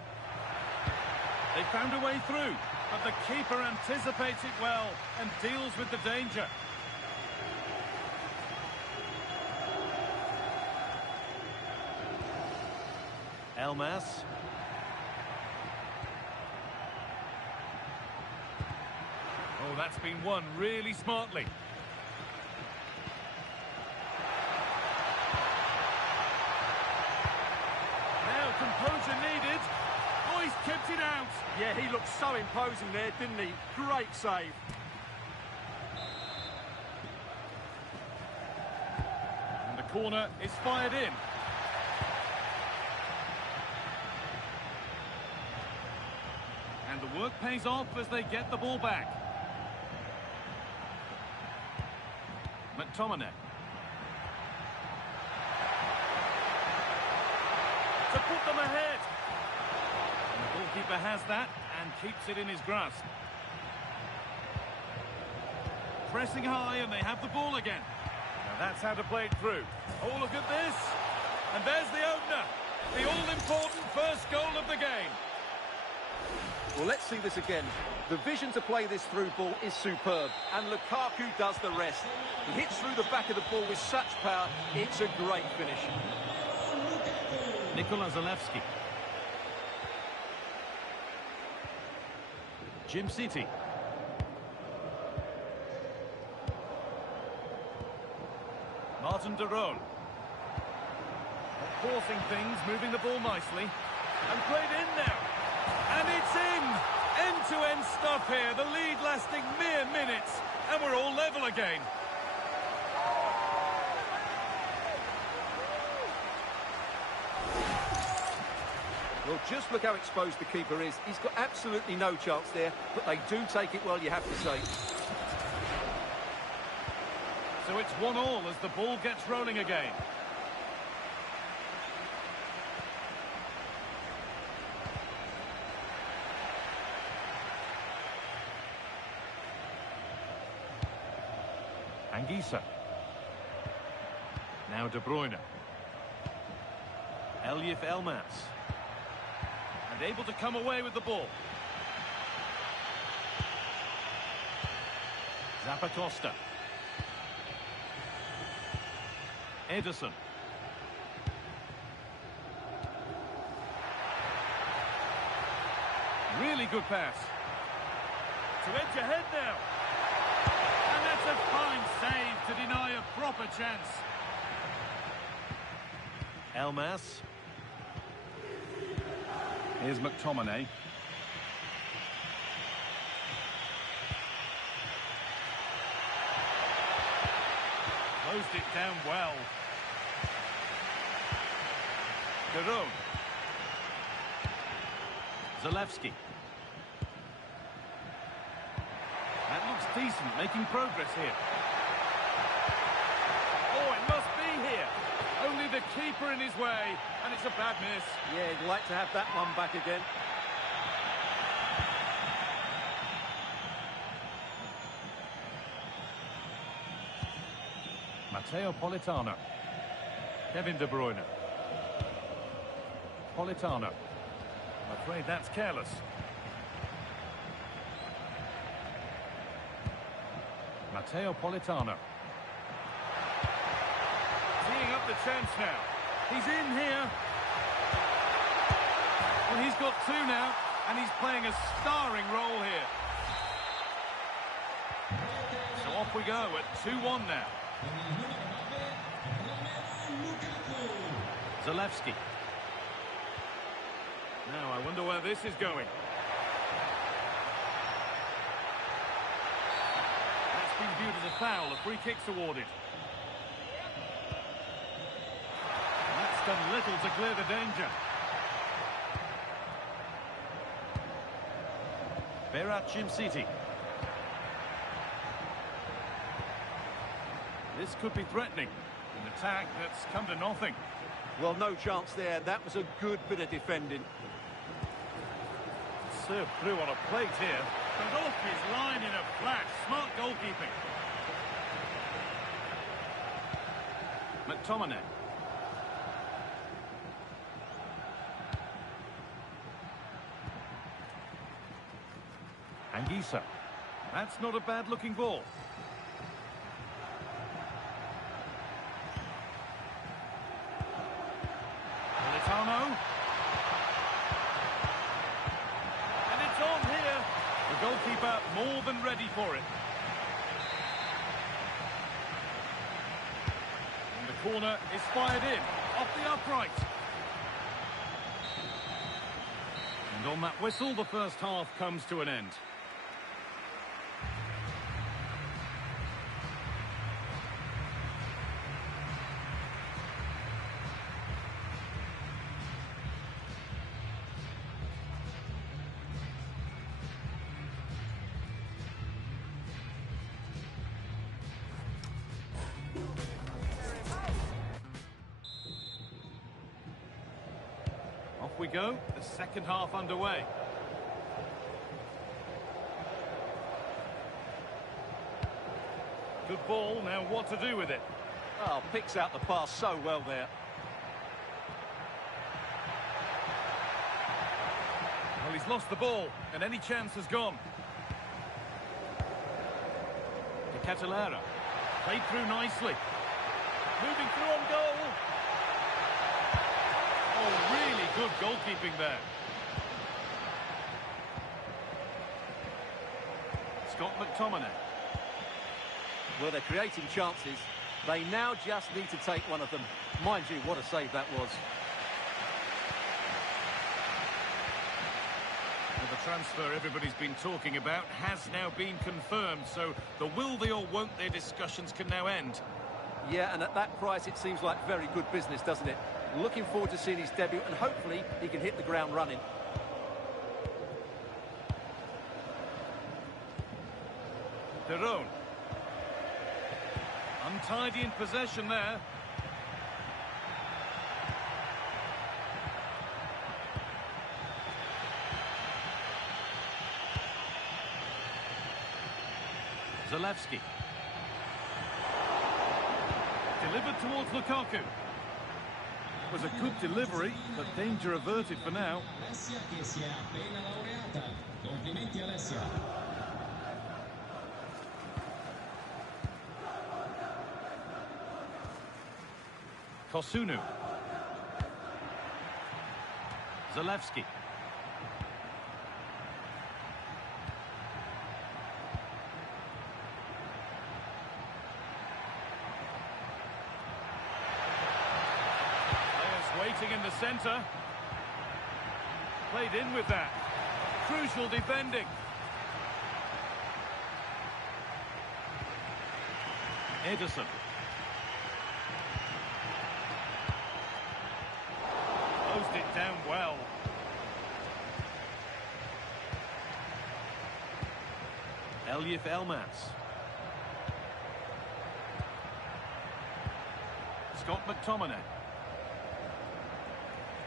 They found a way through, but the keeper anticipates it well and deals with the danger. Elmas. Oh, that's been won really smartly. Now composure needed. Oh, he's kept it out. Yeah, he looked so imposing there, didn't he? Great save. And the corner is fired in. And the work pays off as they get the ball back. McTominay. To put them ahead. And the goalkeeper has that and keeps it in his grasp. Pressing high and they have the ball again. Now that's how to play it through. Oh, look at this. And there's the opener. The all-important first goal of the game. Well, let's see this again. The vision to play this through ball is superb, and Lukaku does the rest. He hits through the back of the ball with such power, it's a great finish. Nikola Zalewski. Jim City. Martin de Roon. Forcing things, moving the ball nicely. And played in now. And it's in! End-to-end stuff here. The lead lasting mere minutes. And we're all level again. Well, just look how exposed the keeper is. He's got absolutely no chance there, but they do take it well, you have to say. So it's 1-1 as the ball gets rolling again. Anguissa. Now De Bruyne. Elmas. And able to come away with the ball. Zappacosta. Ederson. Really good pass. To edge ahead now. And that's a fine save to deny a proper chance. Elmas. Here's McTominay. Closed it down well. De Roon. Zalewski. That looks decent, making progress here. Oh, it must be here. Only the keeper in his way, and it's a bad miss. Yeah, he'd like to have that one back again. Matteo Politano. Kevin De Bruyne. Politano. I'm afraid that's careless. Matteo Politano. Teeing up the chance now. He's in here. Well, he's got two now, and he's playing a starring role here. So off we go at 2-1 now. Zalewski. Now, I wonder where this is going. That's been viewed as a foul. A free kick's awarded. That's done little to clear the danger. FC26. This could be threatening. An attack that's come to nothing. Well, no chance there. That was a good bit of defending. Served through on a plate here. But off his line in a flash. Smart goalkeeping. McTominay. Anguissa. That's not a bad-looking ball. Politano. And it's on here. The goalkeeper more than ready for it. And the corner is fired in, off the upright. And on that whistle, the first half comes to an end. Off we go, the second half underway. Good ball, now what to do with it? Oh, picks out the pass so well there. Well, he's lost the ball, and any chance has gone. De Catalera. Played through nicely. Moving through on goal. Oh, really good goalkeeping there. Scott McTominay. Well, they're creating chances. They now just need to take one of them. Mind you, what a save that was. Well, the transfer everybody's been talking about has now been confirmed, so the will they or won't they discussions can now end. Yeah, and at that price, it seems like very good business, doesn't it? Looking forward to seeing his debut, and hopefully he can hit the ground running. De Roon. Untidy in possession there. Zalewski. Delivered towards Lukaku. It was a good delivery, but danger averted for now. Alessia che si è appena laureata. Complimenti Alessia. Kosunu. Zalewski. Waiting in the centre. Played in with that. Crucial defending. Ederson. Closed it down well. Elif Elmas. Scott McTominay.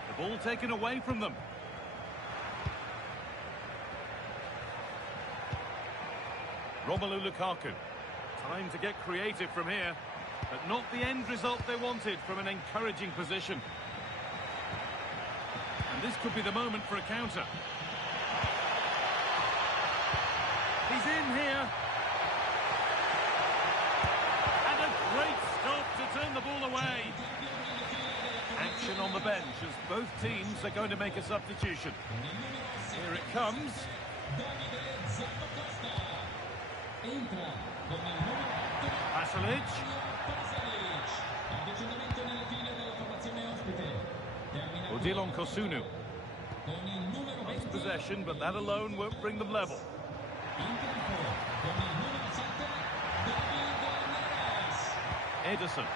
The ball taken away from them. Romelu Lukaku. Time to get creative from here, but not the end result they wanted from an encouraging position. And this could be the moment for a counter. He's in here. And a great stop to turn the ball away. Action on the bench as both teams are going to make a substitution. Here it comes. Pasalic. Odilon Kosunu. It's possession, but that alone won't bring them level. Ederson.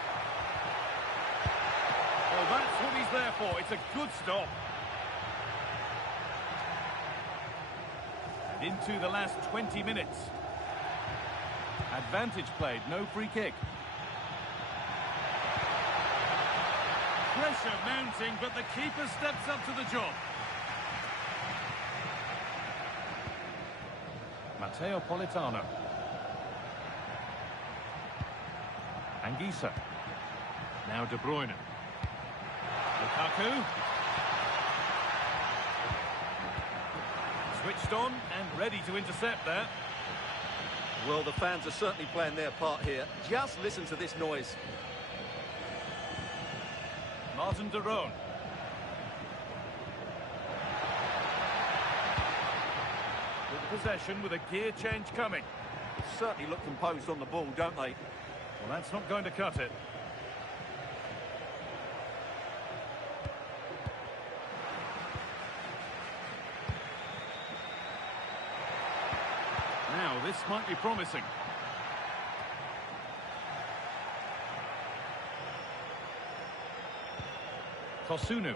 Well, that's what he's there for. It's a good stop. And into the last 20 minutes. Advantage played, no free kick. Pressure mounting, but the keeper steps up to the job. Matteo Politano. Anguissa. Now De Bruyne. Lukaku. Switched on and ready to intercept there. Well, the fans are certainly playing their part here. Just listen to this noise. Martin de Roon. With possession with a gear change coming. Certainly look composed on the ball, don't they? Well, that's not going to cut it. Now, this might be promising. Kosunu.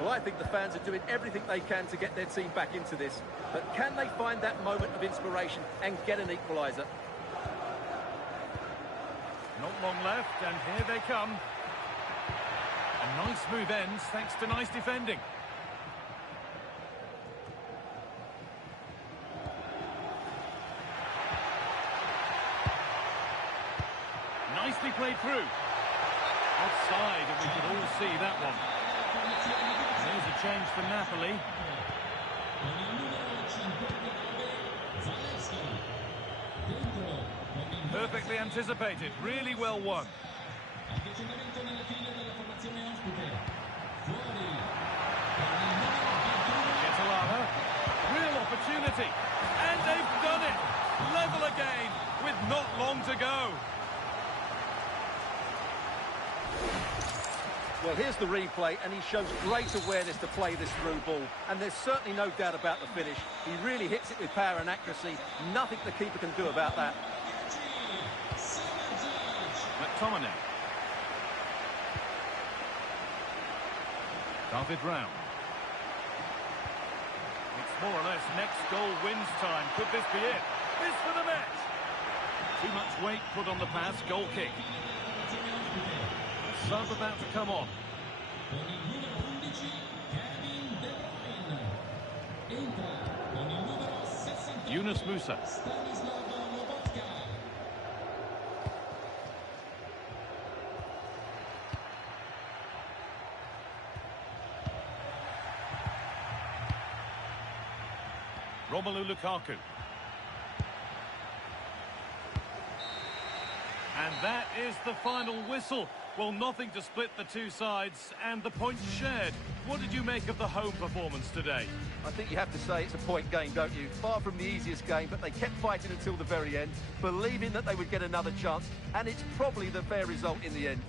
Well, I think the fans are doing everything they can to get their team back into this. But can they find that moment of inspiration and get an equaliser? Not long left, and here they come. A nice move ends, thanks to nice defending. Nicely played through. Offside, and we could all see that one. There's a change for Napoli. Perfectly anticipated, really well won. Catalana, real opportunity, and they've done it. Level again, with not long to go. Well, here's the replay, and he shows great awareness to play this through ball. And there's certainly no doubt about the finish. He really hits it with power and accuracy. Nothing the keeper can do about that. McTominay. David Round. It's more or less next goal wins time. Could this be it? This for the match. Too much weight put on the pass. Goal kick. Sub about to come on. Yunus Musa. Romelu Lukaku. And that is the final whistle. Well, nothing to split the two sides, and the points shared. What did you make of the home performance today? I think you have to say it's a point game, don't you? Far from the easiest game, but they kept fighting until the very end, believing that they would get another chance, and it's probably the fair result in the end.